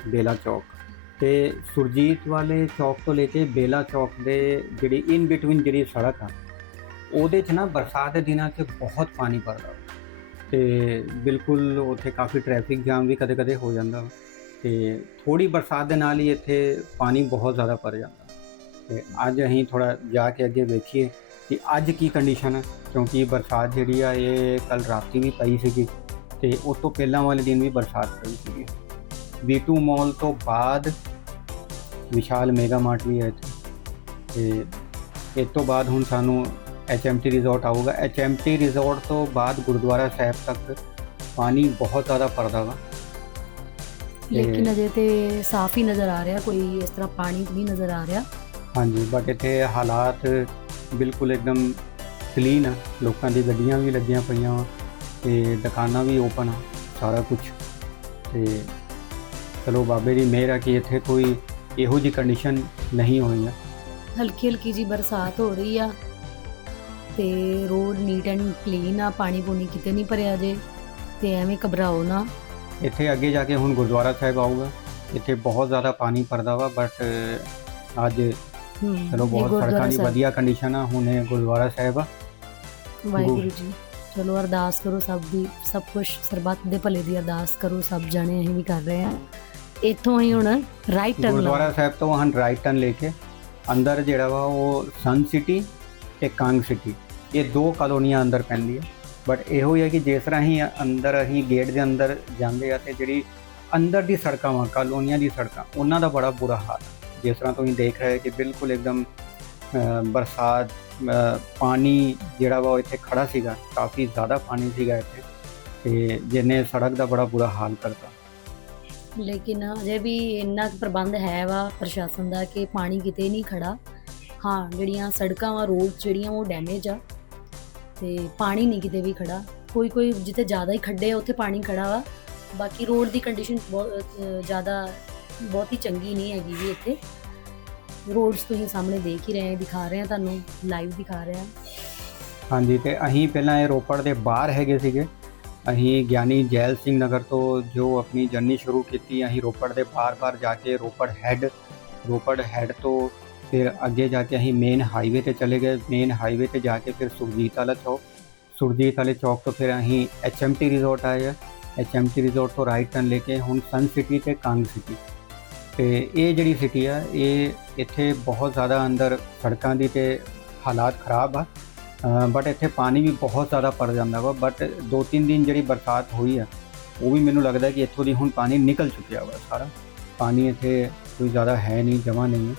ਬੇਲਾ ਚੌਕ ਤੇ ਸੁਰਜੀਤ ਵਾਲੇ ਚੌਕ ਤੋਂ ਲੈ ਕੇ ਬੇਲਾ ਚੌਕ ਦੇ ਜਿਹੜੀ ਇਨ ਬਿਟਵੀਨ ਜਿਹੜੀ ਸੜਕ ਆ, ਉਹਦੇ 'ਚ ਨਾ ਬਰਸਾਤ ਦੇ ਦਿਨਾਂ 'ਚ ਬਹੁਤ ਪਾਣੀ ਭਰਦਾ ਵਾ। ਤੇ ਬਿਲਕੁਲ ਉੱਥੇ ਕਾਫੀ ਟ੍ਰੈਫਿਕ ਜਾਮ ਵੀ ਕਦੇ-ਕਦੇ ਹੋ ਜਾਂਦਾ ਵਾ। ਤੇ ਥੋੜੀ ਬਰਸਾਤ ਦੇ ਨਾਲ ਹੀ ਇੱਥੇ ਪਾਣੀ ਬਹੁਤ ਜ਼ਿਆਦਾ ਭਰ ਜਾਂਦਾ ਤੇ ਅੱਜ ਅਸੀਂ ਥੋੜਾ ਜਾ ਕੇ ਅੱਗੇ ਵੇਖੀਏ ਕਿ ਅੱਜ ਕੀ ਕੰਡੀਸ਼ਨ ਹੈ ਕਿਉਂਕਿ ਬਰਸਾਤ ਜਿਹੜੀ ਆ, ਇਹ ਕੱਲ ਰਾਤੀ ਵੀ ਪਈ ਸੀਗੀ ਤੇ ਉਸ ਤੋਂ ਪਹਿਲਾਂ ਵਾਲੇ ਦਿਨ ਵੀ ਬਰਸਾਤ ਪਈ ਸੀਗੀ। V2 ਮਾਲ ਤੋਂ ਬਾਅਦ ਵਿਸ਼ਾਲ ਮੈਗਾ ਮਾਰਟ ਵੀ ਹੈ ਤੇ। ਇਸ ਤੋਂ ਬਾਅਦ ਹੁਣ ਸਾਨੂੰ HMT ਰਿਜ਼ੋਰਟ ਆਊਗਾ। HMT ਰਿਜ਼ੋਰਟ ਤੋਂ ਬਾਅਦ ਗੁਰਦੁਆਰਾ ਸਾਹਿਬ ਤੱਕ ਪਾਣੀ ਬਹੁਤ ਜ਼ਿਆਦਾ ਭਰਦਾ ਵਾ। ਲੇਕਿਨ ਅਜੇ ਤੇ ਸਾਫ਼ ਹੀ ਨਜ਼ਰ ਆ ਰਿਹਾ ਕੋਈ ਇਸ ਤਰ੍ਹਾਂ ਪਾਣੀ ਨਹੀਂ ਨਜ਼ਰ ਆ ਰਿਹਾ। ਹਾਂਜੀ ਬਟ ਇੱਥੇ ਹਾਲਾਤ ਬਿਲਕੁਲ ਇੱਕਦਮ ਕਲੀਨ ਆ। ਲੋਕਾਂ ਦੀ ਗੱਡੀਆਂ ਵੀ ਲੱਗੀਆਂ ਪਈਆਂ ਵਾ। ਤੇ ਦੁਕਾਨਾਂ ਵੀ ਓਪਨ ਆ ਸਾਰਾ ਕੁਝ ਤੇ ਚਲੋ ਬਾਬੇ ਦੀ ਮਿਹਰ ਆ ਕਿ ਇੱਥੇ ਕੋਈ ਇਹੋ ਜਿਹੀ ਕੰਡੀਸ਼ਨ ਨਹੀਂ ਹੋਈ ਆ। ਹਲਕੀ ਹਲਕੀ ਜੀ ਬਰਸਾਤ ਹੋ ਰਹੀ ਆ ਤੇ ਰੋਡ ਨੀਟ ਐਂਡ ਕਲੀਨ ਆ ਪਾਣੀ ਪੂਣੀ ਕਿਤੇ ਨਹੀਂ ਭਰਿਆ ਜੇ ਤੇ ਐਵੇਂ ਘਬਰਾਓ ਨਾ। ਇੱਥੇ ਅੱਗੇ ਜਾ ਕੇ ਹੁਣ ਗੁਰਦੁਆਰਾ ਸਾਹਿਬ ਆਊਗਾ ਇੱਥੇ ਬਹੁਤ ਜ਼ਿਆਦਾ ਪਾਣੀ ਪਰਦਾ ਵਾ ਬਟ ਅੱਜ ਚਲੋ ਬਹੁਤ ਸੜਕਾਂ ਦੀ। ਵਧੀਆ ਕੰਡੀਸ਼ਨ ਆ ਹੁਣ ਇਹ ਗੁਰਦੁਆਰਾ ਸਾਹਿਬ ਆ। ਵਾਹਿਗੁਰੂ ਜੀ। ਚਲੋ ਅਰਦਾਸ ਕਰੋ ਸਭ ਦੀ, ਸਭ ਕੁਝ ਸਰਬੱਤ ਦੇ ਭਲੇ ਦੀ ਅਰਦਾਸ ਕਰੋ, ਸਭ ਜਣੇ ਅਸੀਂ ਵੀ ਕਰ ਰਹੇ ਹਾਂ। ਇੱਥੋਂ ਹੀ ਹੁਣ ਰਾਈਟ ਟਰਨ ਗੁਰਦੁਆਰਾ ਸਾਹਿਬ ਤੋਂ ਹਨ ਰਾਈਟ ਟਰਨ ਲੈ ਕੇ ਅੰਦਰ ਜਿਹੜਾ ਵਾ ਉਹ ਸਨ ਸਿਟੀ ਤੇ ਕੰਗ ਸਿਟੀ ਇਹ ਦੋ ਕਲੋਨੀਆਂ ਅੰਦਰ ਪੈਂਦੀਆਂ ਬਟ ਇਹੋ ਹੀ ਹੈ ਕਿ ਜਿਸ ਤਰ੍ਹਾਂ ਹੀ ਅੰਦਰ, ਅਸੀਂ ਗੇਟ ਦੇ ਅੰਦਰ ਜਾਂਦੇ ਆ ਤੇ ਜਿਹੜੀ ਅੰਦਰ ਦੀ ਸੜਕਾਂ ਵਾ, ਕਲੋਨੀਆਂ ਦੀ ਸੜਕਾਂ, ਉਹਨਾਂ ਦਾ ਬੜਾ ਬੁਰਾ ਹਾਲ ਜਿਸ ਤਰ੍ਹਾਂ ਤੁਸੀਂ ਦੇਖ ਰਹੇ ਕਿ ਬਿਲਕੁਲ ਇੱਕਦਮ ਬਰਸਾਤ ਪਾਣੀ ਜਿਹੜਾ ਵਾ ਉਹ ਇੱਥੇ ਖੜਾ ਸੀਗਾ, ਕਾਫੀ ਜ਼ਿਆਦਾ ਪਾਣੀ ਸੀਗਾ ਇੱਥੇ ਤੇ ਜਿਹਨੇ ਸੜਕ ਦਾ ਬੜਾ ਬੁਰਾ ਹਾਲ ਕਰਤਾ। ਲੇਕਿਨ ਅਜੇ ਵੀ ਇੰਨਾ ਕੁ ਪ੍ਰਬੰਧ ਹੈ ਵਾ ਪ੍ਰਸ਼ਾਸਨ ਦਾ ਕਿ ਪਾਣੀ ਕਿਤੇ ਨਹੀਂ ਖੜਾ ਹਾਂ, ਜਿਹੜੀਆਂ ਸੜਕਾਂ ਵਾ ਰੋਡ ਜਿਹੜੀਆਂ ਉਹ ਡੈਮੇਜ ਆ ਤੇ ਪਾਣੀ ਨਹੀਂ ਕਿਤੇ ਵੀ ਖੜਾ ਕੋਈ ਕੋਈ ਜਿੱਥੇ ਜ਼ਿਆਦਾ ਹੀ ਖੱਡੇ ਆ, ਉੱਥੇ ਪਾਣੀ ਖੜਾ ਵਾ। ਬਾਕੀ ਰੋਡ ਦੀ ਕੰਡੀਸ਼ਨ ਬਹੁਤ ਜ਼ਿਆਦਾ, ਬਹੁਤ ਹੀ ਚੰਗੀ ਨਹੀਂ ਹੈਗੀ ਵੀ ਇੱਥੇ। ਰੋਡਸ ਤੁਸੀਂ ਸਾਹਮਣੇ ਦੇਖ ਹੀ ਰਹੇ ਦਿਖਾ ਰਹੇ ਆ ਤੁਹਾਨੂੰ ਲਾਈਵ ਦਿਖਾ ਰਹੇ ਆ ਹਾਂਜੀ, ਤੇ ਅਸੀਂ ਪਹਿਲਾਂ ਇਹ ਰੋਪੜ ਦੇ ਬਾਹਰ ਹੈਗੇ ਸੀਗੇ। ਅਸੀਂ ਗਿਆਨੀ ਜੈਲ ਸਿੰਘ ਨਗਰ ਤੋਂ ਜੋ ਆਪਣੀ ਜਰਨੀ ਸ਼ੁਰੂ ਕੀਤੀ, ਅਸੀਂ ਰੋਪੜ ਦੇ ਬਾਹਰ-ਬਾਹਰ ਜਾ ਕੇ ਰੋਪੜ ਹੈੱਡ ਰੋਪੜ ਹੈੱਡ ਤੋਂ ਫਿਰ ਅੱਗੇ ਜਾ ਕੇ ਅਸੀਂ ਮੇਨ ਹਾਈਵੇ ਤੇ ਚਲੇ ਗਏ। ਮੇਨ ਹਾਈਵੇ ਤੇ ਜਾ ਕੇ ਫਿਰ ਸੁਰਜੀਤ ਵਾਲਾ ਚੌਕ, ਸੁਰਜੀਤ ਵਾਲੇ ਚੌਕ ਤੋਂ ਫਿਰ ਅਸੀਂ ਐਚਐਮਟੀ ਰਿਜ਼ੋਰਟ ਆਏ ਆ। ਐਚਐਮਟੀ ਰਿਜ਼ੋਰਟ ਤੋਂ ਰਾਈਟ ਟਰਨ ਲੈ ਕੇ ਹੁਣ ਸਨ ਸਿਟੀ ਤੇ ਕੰਗ ਸਿਟੀ ਤੇ ਇਹ ਜਿਹੜੀ ਸਿਟੀ ਆ, ਇਹ ਇੱਥੇ ਬਹੁਤ ਜ਼ਿਆਦਾ ਅੰਦਰ ਸੜਕਾਂ ਦੀ ਤੇ ਹਾਲਾਤ ਖਰਾਬ ਆ। ਬਟ ਇੱਥੇ ਪਾਣੀ ਵੀ ਬਹੁਤ ਜ਼ਿਆਦਾ ਪੜ ਜਾਂਦਾ ਵਾ ਬਟ ਦੋ ਤਿੰਨ ਦਿਨ ਜਿਹੜੀ ਬਰਸਾਤ ਹੋਈ ਆ, ਉਹ ਵੀ ਮੈਨੂੰ ਲੱਗਦਾ ਕਿ ਇੱਥੋਂ ਦੀ ਹੁਣ ਪਾਣੀ ਨਿਕਲ ਚੁੱਕਿਆ ਵਾ ਸਾਰਾ। ਪਾਣੀ ਇੱਥੇ ਕੋਈ ਜ਼ਿਆਦਾ ਹੈ ਨਹੀਂ ਜਮਾ ਨਹੀਂ ਹੈ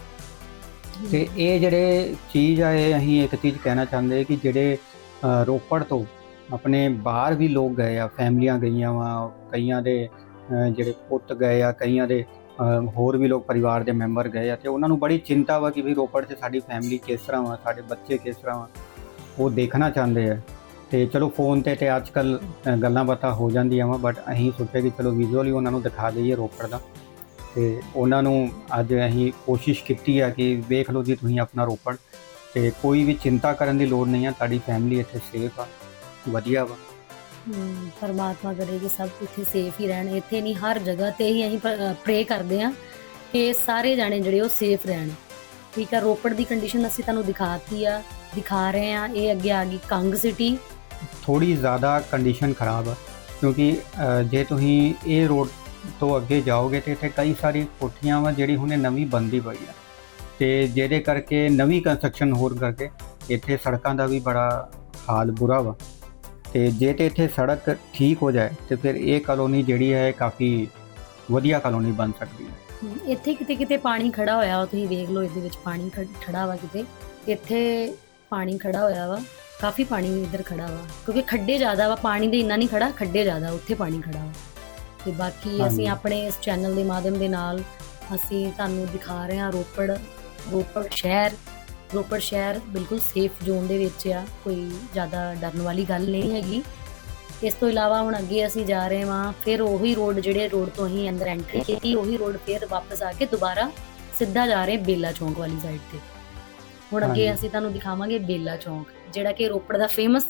ਤੇ ਇਹ ਜਿਹੜੇ ਚੀਜ਼ ਆ, ਇਹ ਅਸੀਂ ਇੱਕ ਚੀਜ਼ ਕਹਿਣਾ ਚਾਹੁੰਦੇ ਕਿ ਜਿਹੜੇ ਰੋਪੜ ਤੋਂ ਆਪਣੇ ਬਾਹਰ ਵੀ ਲੋਕ ਗਏ ਆ, ਫੈਮਲੀਆਂ ਗਈਆਂ ਵਾ, ਕਈਆਂ ਦੇ ਜਿਹੜੇ ਪੁੱਤ ਗਏ ਆ, ਕਈਆਂ ਦੇ ਹੋਰ ਵੀ ਲੋਕ ਪਰਿਵਾਰ ਦੇ ਮੈਂਬਰ ਗਏ ਆ ਤੇ ਉਹਨਾਂ ਨੂੰ ਬੜੀ ਚਿੰਤਾ ਵਾ ਕਿ ਵੀ ਰੋਪੜ 'ਚ ਸਾਡੀ ਫੈਮਿਲੀ ਕਿਸ ਤਰ੍ਹਾਂ ਵਾ, ਸਾਡੇ ਬੱਚੇ ਕਿਸ ਤਰ੍ਹਾਂ ਵਾ, ਉਹ ਦੇਖਣਾ ਚਾਹੁੰਦੇ ਆ। ਤੇ ਚਲੋ ਫੋਨ ਤੇ ਤੇ ਅੱਜ ਕੱਲ ਗੱਲਾਂ ਬਾਤਾਂ ਹੋ ਜਾਂਦੀਆਂ ਵਾ ਬਟ ਅਸੀਂ ਸੋਚਿਆ ਕਿ ਚਲੋ ਵਿਜ਼ੂਅਲੀ ਉਹਨਾਂ ਨੂੰ ਦਿਖਾ ਦਈਏ ਰੋਪੜ ਦਾ। ਤੇ ਉਹਨਾਂ ਨੂੰ ਅੱਜ ਅਸੀਂ ਕੋਸ਼ਿਸ਼ ਕੀਤੀ ਆ ਕਿ ਵੇਖ ਲਓ ਜੀ ਤੁਸੀਂ ਆਪਣਾ ਰੋਪੜ। ਤੇ ਕੋਈ ਵੀ ਚਿੰਤਾ ਕਰਨ ਦੀ ਲੋੜ ਨਹੀਂ ਆ, ਤੁਹਾਡੀ ਫੈਮਿਲੀ ਇੱਥੇ ਸੇਫ ਆ, ਵਧੀਆ ਵਾ। ਹਮ, ਪਰਮਾਤਮਾ ਕਰੇ ਕਿ ਸਭ ਇੱਥੇ ਸੇਫ ਹੀ ਰਹਿਣ। ਇੱਥੇ ਨਹੀਂ ਹਰ ਜਗ੍ਹਾ ਤੇ ਹੀ ਅਸੀਂ ਪ੍ਰੇ ਕਰਦੇ ਹਾਂ ਕਿ ਸਾਰੇ ਜਾਣੇ ਜਿਹੜੇ ਉਹ ਸੇਫ ਰਹਿਣ। ਠੀਕ ਆ ਰੋਪੜ ਦੀ ਕੰਡੀਸ਼ਨ ਅਸੀਂ ਤੁਹਾਨੂੰ ਦਿਖਾਤੀ ਆ ਦਿਖਾ ਰਹੇ ਆ ਇਹ ਅੱਗੇ ਆ ਗਈ ਕੰਗ ਸਿਟੀ ਥੋੜੀ ਜ਼ਿਆਦਾ ਕੰਡੀਸ਼ਨ ਖਰਾਬ ਆ ਕਿਉਂਕਿ ਅ, ਜੇ ਤੁਸੀਂ ਇਹ ਰੋਡ ਤੋਂ ਅੱਗੇ ਜਾਓਗੇ ਤੇ ਇੱਥੇ ਕਈ ਸਾਰੀ ਕੋਠੀਆਂ ਵਾ ਜਿਹੜੀ ਹੁਣੇ ਨਵੀਂ ਬੰਦੀ ਪਈ ਆ। ਤੇ ਜਿਹਦੇ ਕਰਕੇ ਨਵੀਂ ਕੰਸਟਰਕਸ਼ਨ ਹੋਣ ਕਰਕੇ ਇੱਥੇ ਸੜਕਾਂ ਦਾ ਵੀ ਬੜਾ ਹਾਲ ਬੁਰਾ ਵਾ। ਤੇ ਜੇ ਤੇ ਇੱਥੇ ਸੜਕ ਠੀਕ ਹੋ ਜਾਏ ਤੇ ਫਿਰ ਇਹ ਕਲੋਨੀ ਜਿਹੜੀ ਹੈ ਕਾਫੀ ਵਧੀਆ ਕਲੋਨੀ ਬਣ ਸਕਦੀ ਹੈ। ਇੱਥੇ ਕਿਤੇ ਕਿਤੇ ਪਾਣੀ ਖੜਾ ਹੋਇਆ ਵਾ ਤੁਸੀਂ ਵੇਖ ਲਓ ਇਹਦੇ ਵਿੱਚ ਪਾਣੀ ਖੜ- ਵਾ ਕਿਤੇ। ਇੱਥੇ ਪਾਣੀ ਖੜਾ ਹੋਇਆ ਵਾ ਕਾਫੀ ਪਾਣੀ ਇੱਧਰ ਖੜਾ ਵਾ ਕਿਉਂਕਿ ਖੱਡੇ ਜ਼ਿਆਦਾ ਵਾ ਪਾਣੀ ਦੇ ਇੰਨਾ ਨਹੀਂ ਖੜਾ ਖੱਡੇ ਜ਼ਿਆਦਾ ਉੱਥੇ ਪਾਣੀ ਖੜਾ ਵਾ। ਤੇ ਬਾਕੀ। ਅਸੀਂ ਆਪਣੇ ਇਸ ਚੈਨਲ ਦੇ ਮਾਧਿਅਮ ਦੇ ਨਾਲ ਅਸੀਂ ਤੁਹਾਨੂੰ ਦਿਖਾ ਰਹੇ ਹਾਂ ਰੋਪੜ ਰੋਪੜ ਸ਼ਹਿਰ ਰੋਪੜ ਸ਼ਹਿਰ ਬਿਲਕੁਲ ਸੇਫ ਜ਼ੋਨ ਦੇ ਵਿੱਚ ਆ ਕੋਈ ਜ਼ਿਆਦਾ ਡਰਨ ਵਾਲੀ ਗੱਲ ਨਹੀਂ ਹੈਗੀ। ਇਸ ਤੋਂ ਇਲਾਵਾ ਹੁਣ ਅੱਗੇ ਅਸੀਂ ਜਾ ਰਹੇ ਹਾਂ ਫਿਰ ਉਹੀ ਰੋਡ ਜਿਹੜੇ ਰੋਡ ਤੋਂ ਅਸੀਂ ਅੰਦਰ ਐਂਟਰੀ ਕੀਤੀ ਉਹੀ ਰੋਡ ਫਿਰ ਵਾਪਸ ਆ ਕੇ ਦੁਬਾਰਾ ਸਿੱਧਾ ਜਾ ਰਹੇ ਬੇਲਾ ਚੌਂਕ ਵਾਲੀ ਸਾਈਡ ਤੇ। ਹੁਣ ਅੱਗੇ। ਅਸੀਂ ਤੁਹਾਨੂੰ ਦਿਖਾਵਾਂਗੇ ਬੇਲਾ ਚੌਂਕ ਜਿਹੜਾ ਕਿ ਰੋਪੜ ਦਾ ਫੇਮਸ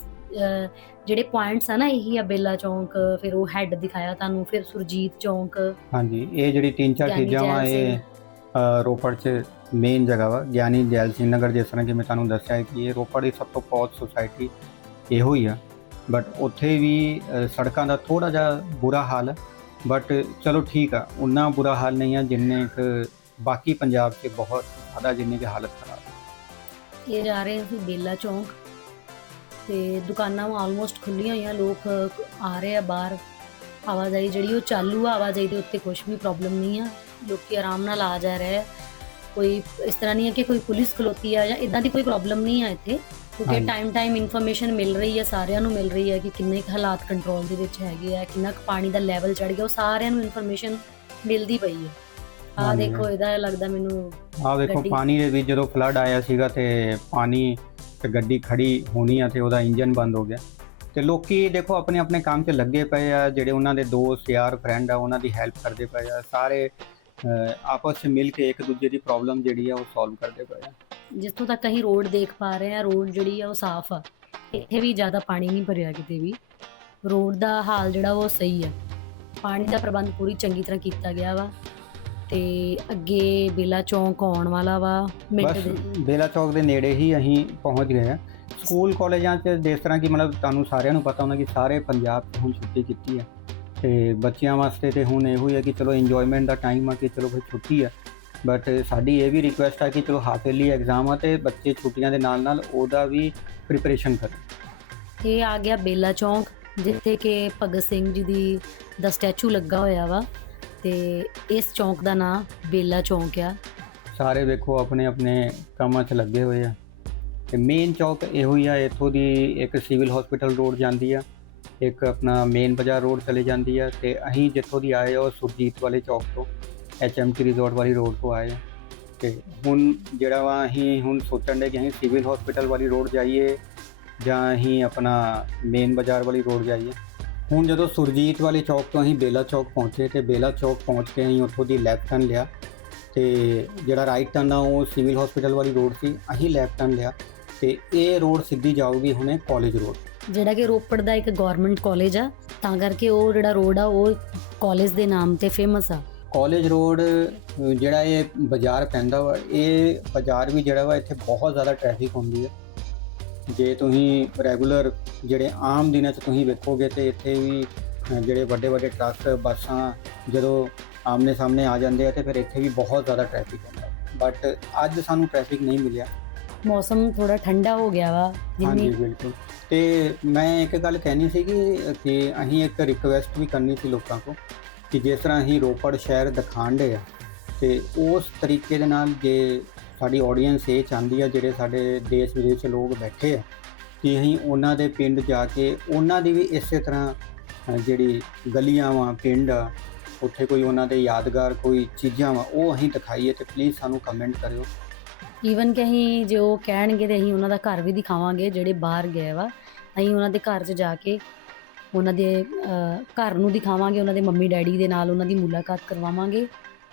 ਜਿਹੜੇ ਪੁਆਇੰਟਸ ਆ ਨਾ ਇਹੀ ਆ ਬੇਲਾ ਚੌਂਕ ਫਿਰ ਉਹ ਹੈੱਡ ਦਿਖਾਇਆ ਤੁਹਾਨੂੰ ਫਿਰ ਸੁਰਜੀਤ ਚੌਂਕ। ਹਾਂਜੀ ਇਹ ਜਿਹੜੀ ਤਿੰਨ ਚਾਰ ਚੀਜ਼ਾਂ ਜੈਲ ਇਹ ਰੋਪੜ 'ਚ ਮੇਨ ਜਗ੍ਹਾ ਵਾ, ਗਿਆਨੀ ਜੈਲ ਸਿੰਘ ਨਗਰ ਜਿਸ ਤਰ੍ਹਾਂ ਕਿ ਮੈਂ ਤੁਹਾਨੂੰ ਦੱਸਿਆ ਹੈ ਕਿ ਇਹ ਰੋਪੜ ਦੀ ਸਭ ਤੋਂ ਪੌਸ਼ ਸੁਸਾਇਟੀ ਇਹੋ ਹੀ ਆ। ਬਟ ਉੱਥੇ ਵੀ ਸੜਕਾਂ ਦਾ ਥੋੜਾ ਜਿਹਾ ਬੁਰਾ ਹਾਲ ਹੈ ਬਟ ਚਲੋ ਠੀਕ ਆ ਉਨਾ ਬੁਰਾ ਹਾਲ ਨਹੀਂ ਆ ਜਿੰਨੇ ਕੁ ਬਾਕੀ ਪੰਜਾਬ 'ਚ ਬਹੁਤ ਜ਼ਿਆਦਾ ਜਿੰਨੀ ਕਿ ਹਾਲਤ ਖਰਾਬ ਇਹ ਜਾ ਰਹੇ ਅਸੀਂ ਬੇਲਾ ਚੌਂਕ ਤੇ ਦੁਕਾਨਾਂ ਆਲਮੋਸਟ ਖੁੱਲੀਆਂ ਹੋਈਆਂ, ਲੋਕ ਆ ਰਹੇ ਆ ਬਾਹਰ। ਆਵਾਜਾਈ ਜਿਹੜੀ ਉਹ ਚਾਲੂ ਆ, ਆਵਾਜਾਈ ਦੇ ਉੱਤੇ ਕੁਝ ਵੀ ਪ੍ਰੋਬਲਮ ਨਹੀਂ ਆ। ਲੋਕੀ ਆਰਾਮ ਨਾਲ ਆ ਜਾ ਰਹੇ ਆ ਕੋਈ ਇਸ ਤਰ੍ਹਾਂ ਨਹੀਂ ਹੈ ਕਿ ਕੋਈ ਪੁਲਿਸ ਖਲੋਤੀ ਆ ਜਾਂ ਇਦਾਂ ਦੀ ਕੋਈ ਪ੍ਰੋਬਲਮ ਨਹੀਂ ਆ ਇੱਥੇ ਕਿਉਂਕਿ ਹਾਂਜੀ। ਟਾਈਮ ਟਾਈਮ ਇਨਫੋਰਮੇਸ਼ਨ ਮਿਲ ਰਹੀ ਹੈ ਸਾਰਿਆਂ ਨੂੰ ਮਿਲ ਰਹੀ ਹੈ ਕਿ ਕਿੰਨੇ ਕੁ ਹਾਲਾਤ ਕੰਟਰੋਲ ਦੇ ਵਿੱਚ ਹੈਗੇ ਆ ਕਿੰਨਾ ਕੁ ਪਾਣੀ ਦਾ ਲੈਵਲ ਚੜ ਗਿਆ ਉਹ ਸਾਰਿਆਂ ਨੂੰ ਇਨਫੋਰਮੇਸ਼ਨ ਮਿਲਦੀ ਪਈ ਹੈ ਆ ਹਾਂਜੀ। ਦੇਖੋ ਇਹਦਾ ਲੱਗਦਾ ਮੈਨੂੰ ਆਹ ਵੇਖੋ ਗੱਡੀ- ਪਾਣੀ ਦੇ ਵਿੱਚ ਜਦੋਂ ਫਲੱਡ ਆਇਆ ਸੀਗਾ ਤੇ ਪਾਣੀ ਤੇ ਗੱਡੀ ਖੜੀ ਹੋਣੀ ਆ ਤੇ ਉਹਦਾ ਇੰਜਨ ਬੰਦ ਹੋ ਗਿਆ ਤੇ ਲੋਕੀ ਦੇਖੋ ਆਪਣੇ ਆਪਣੇ ਕੰਮ 'ਚ ਲੱਗੇ ਪਏ ਆ ਜਿਹੜੇ ਉਹਨਾਂ ਦੇ ਦੋਸਤ ਯਾਰ ਫਰੈਂਡ ਆ ਉਹਨਾਂ ਦੀ ਹੈਲਪ ਕਰਦੇ ਪਏ ਆ ਸਾਰੇ ਆਪਸ 'ਚ ਮਿਲ ਕੇ ਇੱਕ ਦੂਜੇ ਦੀ ਪ੍ਰੋਬਲਮ ਜਿਹੜੀ ਆ ਉਹ ਸੋਲਵ ਕਰਦੇ ਪਏ ਆ। ਜਿੱਥੋਂ ਤੱਕ ਅਸੀਂ ਰੋਡ ਦੇਖ ਪਾ ਰਹੇ ਹਾਂ ਰੋਡ ਜਿਹੜੀ ਆ ਉਹ ਸਾਫ਼ ਆ। ਇੱਥੇ ਵੀ ਜ਼ਿਆਦਾ ਪਾਣੀ ਨਹੀਂ ਭਰਿਆ ਕਿਤੇ ਵੀ। ਰੋਡ ਦਾ ਹਾਲ ਜਿਹੜਾ ਉਹ ਸਹੀ ਆ। ਪਾਣੀ ਦਾ ਪ੍ਰਬੰਧ ਪੂਰੀ ਚੰਗੀ ਤਰ੍ਹਾਂ ਕੀਤਾ ਗਿਆ ਵਾ ਤੇ ਅੱਗੇ ਬੇਲਾ ਚੌਂਕ ਆਉਣ ਵਾਲਾ ਵਾ ਮਿੰਟ ਬੇਲਾ ਚੌਕ ਦੇ ਨੇੜੇ ਹੀ ਅਸੀਂ ਪਹੁੰਚ ਗਏ ਆ ਸਕੂਲ ਕਾਲਜਾਂ 'ਚ ਜਿਸ ਤਰ੍ਹਾਂ ਕਿ ਮਤਲਬ ਤੁਹਾਨੂੰ ਸਾਰਿਆਂ ਨੂੰ ਪਤਾ ਹੋਣਾ ਕਿ ਸਾਰੇ ਪੰਜਾਬ 'ਚ ਹੁਣ ਛੁੱਟੀ ਕੀਤੀ ਹੈ ਤੇ ਬੱਚਿਆਂ ਵਾਸਤੇ ਤੇ ਹੁਣ ਇਹੋ ਹੀ ਹੈ ਕਿ ਚਲੋ ਇੰਜੋਇਮੈਂਟ ਦਾ ਟਾਈਮ ਆ ਕਿ ਚਲੋ ਫਿਰ ਛੁੱਟੀ ਹੈ ਬਟ ਸਾਡੀ ਇਹ ਵੀ ਰਿਕੁਐਸਟ ਹੈ ਕਿ ਚਲੋ ਹਾਫ ਏਰਲੀ ਐਗਜ਼ਾਮ ਆ ਤੇ ਬੱਚੇ ਛੁੱਟੀਆਂ ਦੇ ਨਾਲ ਨਾਲ ਉਹਦਾ ਵੀ ਪ੍ਰੀਪਰੇਸ਼ਨ ਕਰਨ। ਇਹ ਆ ਗਿਆ ਬੇਲਾ ਚੌਂਕ ਜਿੱਥੇ ਕਿ ਭਗਤ ਸਿੰਘ ਜੀ ਦੀ ਦਾ ਸਟੈਚੂ ਲੱਗਾ ਹੋਇਆ ਵਾ ਤੇ ਇਸ ਚੌਂਕ ਦਾ ਨਾਂ ਬੇਲਾ ਚੌਂਕ ਆ। ਸਾਰੇ ਵੇਖੋ ਆਪਣੇ ਆਪਣੇ ਕੰਮਾਂ 'ਚ ਲੱਗੇ ਹੋਏ ਆ। ਤੇ ਮੇਨ ਚੌਕ ਇਹੋ ਹੀ ਆ ਇੱਥੋਂ ਦੀ ਇੱਕ ਸਿਵਲ ਹਸਪੀਟਲ ਰੋਡ ਜਾਂਦੀ ਆ। ਇੱਕ ਆਪਣਾ ਮੇਨ ਬਾਜ਼ਾਰ ਰੋਡ ਚਲੇ ਜਾਂਦੀ ਆ ਤੇ ਅਸੀਂ ਜਿੱਥੋਂ ਦੀ ਆਏ ਉਹ ਸੁਰਜੀਤ ਵਾਲੇ ਚੌਕ ਤੋਂ ਐਚਐਮਟੀ ਰਿਜ਼ੋਰਟ ਵਾਲੀ ਰੋਡ ਤੋਂ ਆਏ ਆ। ਤੇ ਹੁਣ ਜਿਹੜਾ ਵਾ ਅਸੀਂ ਹੁਣ ਸੋਚਣ ਦੇ ਕਿ ਅਸੀਂ ਸਿਵਲ ਹਸਪੀਟਲ ਵਾਲੀ ਰੋਡ ਜਾਈਏ ਜਾਂ ਅਸੀਂ ਆਪਣਾ ਮੇਨ ਬਾਜ਼ਾਰ ਵਾਲੀ ਰੋਡ ਜਾਈਏ। ਹੁਣ ਜਦੋਂ ਸੁਰਜੀਤ ਵਾਲੇ ਚੌਕ ਤੋਂ ਅਸੀਂ ਬੇਲਾ ਚੌਕ ਪਹੁੰਚੇ ਤੇ ਬੇਲਾ ਚੌਕ ਪਹੁੰਚ ਕੇ ਅਸੀਂ ਉੱਥੋਂ ਦੀ ਲੈਫਟ ਟਰਨ ਲਿਆ ਤੇ ਜਿਹੜਾ ਰਾਈਟ ਟਰਨ ਆ ਉਹ ਸਿਵਲ ਹਸਪੀਟਲ ਵਾਲੀ ਰੋਡ ਸੀ, ਅਸੀਂ ਲੈਫਟ ਟਰਨ ਲਿਆ ਤੇ ਇਹ ਰੋਡ ਸਿੱਧੀ ਜਾਊਗੀ ਹੁਣੇ ਕਾਲਜ ਰੋਡ ਜਿਹੜਾ ਕਿ ਰੋਪੜ ਦਾ ਇੱਕ ਗਵਰਨਮੈਂਟ ਕਾਲਜ ਆ, ਤਾਂ ਕਰਕੇ ਉਹ ਜਿਹੜਾ ਰੋਡ ਆ, ਉਹ ਕਾਲਜ ਦੇ ਨਾਮ ਤੇ ਫੇਮਸ ਆ। ਕਾਲਜ ਰੋਡ ਜਿਹੜਾ ਇਹ ਬਾਜ਼ਾਰ ਪੈਂਦਾ ਵਾ, ਇਹ ਬਾਜ਼ਾਰ ਵੀ ਜਿਹੜਾ ਵਾ, ਇੱਥੇ ਬਹੁਤ ਜ਼ਿਆਦਾ ਟ੍ਰੈਫਿਕ ਹੁੰਦੀ ਹੈ ਜੇ ਤੁਸੀਂ ਰੈਗੂਲਰ ਜਿਹੜੇ ਆਮ ਦਿਨਾਂ 'ਚ ਤੁਸੀਂ ਵੇਖੋਗੇ ਤੇ ਇੱਥੇ ਵੀ ਜਿਹੜੇ ਵੱਡੇ ਵੱਡੇ ਟਰੱਕ, ਬੱਸਾਂ ਜਦੋਂ ਆਮਨੇ ਸਾਹਮਣੇ ਆ ਜਾਂਦੇ ਆ, ਤੇ ਫਿਰ ਇੱਥੇ ਵੀ ਬਹੁਤ ਜ਼ਿਆਦਾ ਟ੍ਰੈਫਿਕ ਹੁੰਦਾ। ਬਟ ਅੱਜ ਸਾਨੂੰ ਟ੍ਰੈਫਿਕ ਨਹੀਂ ਮਿਲਿਆ। ਮੌਸਮ ਥੋੜਾ ਠੰਡਾ ਹੋ ਗਿਆ ਵਾ ਹਾਂਜੀ ਜਿੰਨੀ ਬਿਲਕੁਲ। ਤੇ ਮੈਂ ਇੱਕ ਗੱਲ ਕਹਿਣੀ ਸੀ ਕਿ ਕਿ ਅਸੀਂ ਇੱਕ ਰਿਕੁਐਸਟ ਵੀ ਕਰਨੀ ਸੀ ਲੋਕਾਂ ਤੋਂ ਕਿ ਜਿਸ ਤਰ੍ਹਾਂ ਅਸੀਂ ਰੋਪੜ ਸ਼ਹਿਰ ਦਿਖਾਣ ਦੇ ਆ ਤੇ ਉਸ ਤਰੀਕੇ ਦੇ ਨਾਲ ਜੇ ਸਾਡੀ ਆਡੀਅנס ਇਹ ਚਾਹੁੰਦੀ ਆ ਜਿਹੜੇ ਸਾਡੇ ਦੇਸ਼ ਵਿਦੇਸ਼ 'ਚ ਲੋਕ ਬੈਠੇ ਆ ਕਿ ਅਸੀਂ ਉਹਨਾਂ ਦੇ ਪਿੰਡ ਜਾ ਕੇ ਉਹਨਾਂ ਦੀ ਵੀ ਇਸੇ ਤਰ੍ਹਾਂ ਅ, ਜਿਹੜੀ ਗਲੀਆਂ ਵਾ ਪਿੰਡ ਆ ਉੱਥੇ ਕੋਈ ਉਹਨਾਂ ਦੇ ਯਾਦਗਾਰ ਕੋਈ ਚੀਜ਼ਾਂ ਵਾ ਉਹ ਅਸੀਂ ਦਿਖਾਈਏ ਤੇ ਪਲੀਜ਼ ਸਾਨੂੰ ਕਮੈਂਟ ਕਰਿਓ। ਈਵਨ ਕਿ ਅਸੀਂ ਜੇ ਉਹ ਕਹਿਣਗੇ ਤੇ ਅਸੀਂ ਉਹਨਾਂ ਦਾ ਘਰ ਵੀ ਦਿਖਾਵਾਂਗੇ, ਜਿਹੜੇ ਬਾਹਰ ਗਏ ਵਾ, ਅਸੀਂ ਉਹਨਾਂ ਦੇ ਘਰ 'ਚ ਜਾ ਕੇ ਉਹਨਾਂ ਦੇ ਘਰ ਨੂੰ ਦਿਖਾਵਾਂਗੇ, ਉਹਨਾਂ ਦੇ ਮੰਮੀ ਡੈਡੀ ਦੇ ਨਾਲ ਉਹਨਾਂ ਦੀ ਮੁਲਾਕਾਤ ਕਰਵਾਵਾਂਗੇ।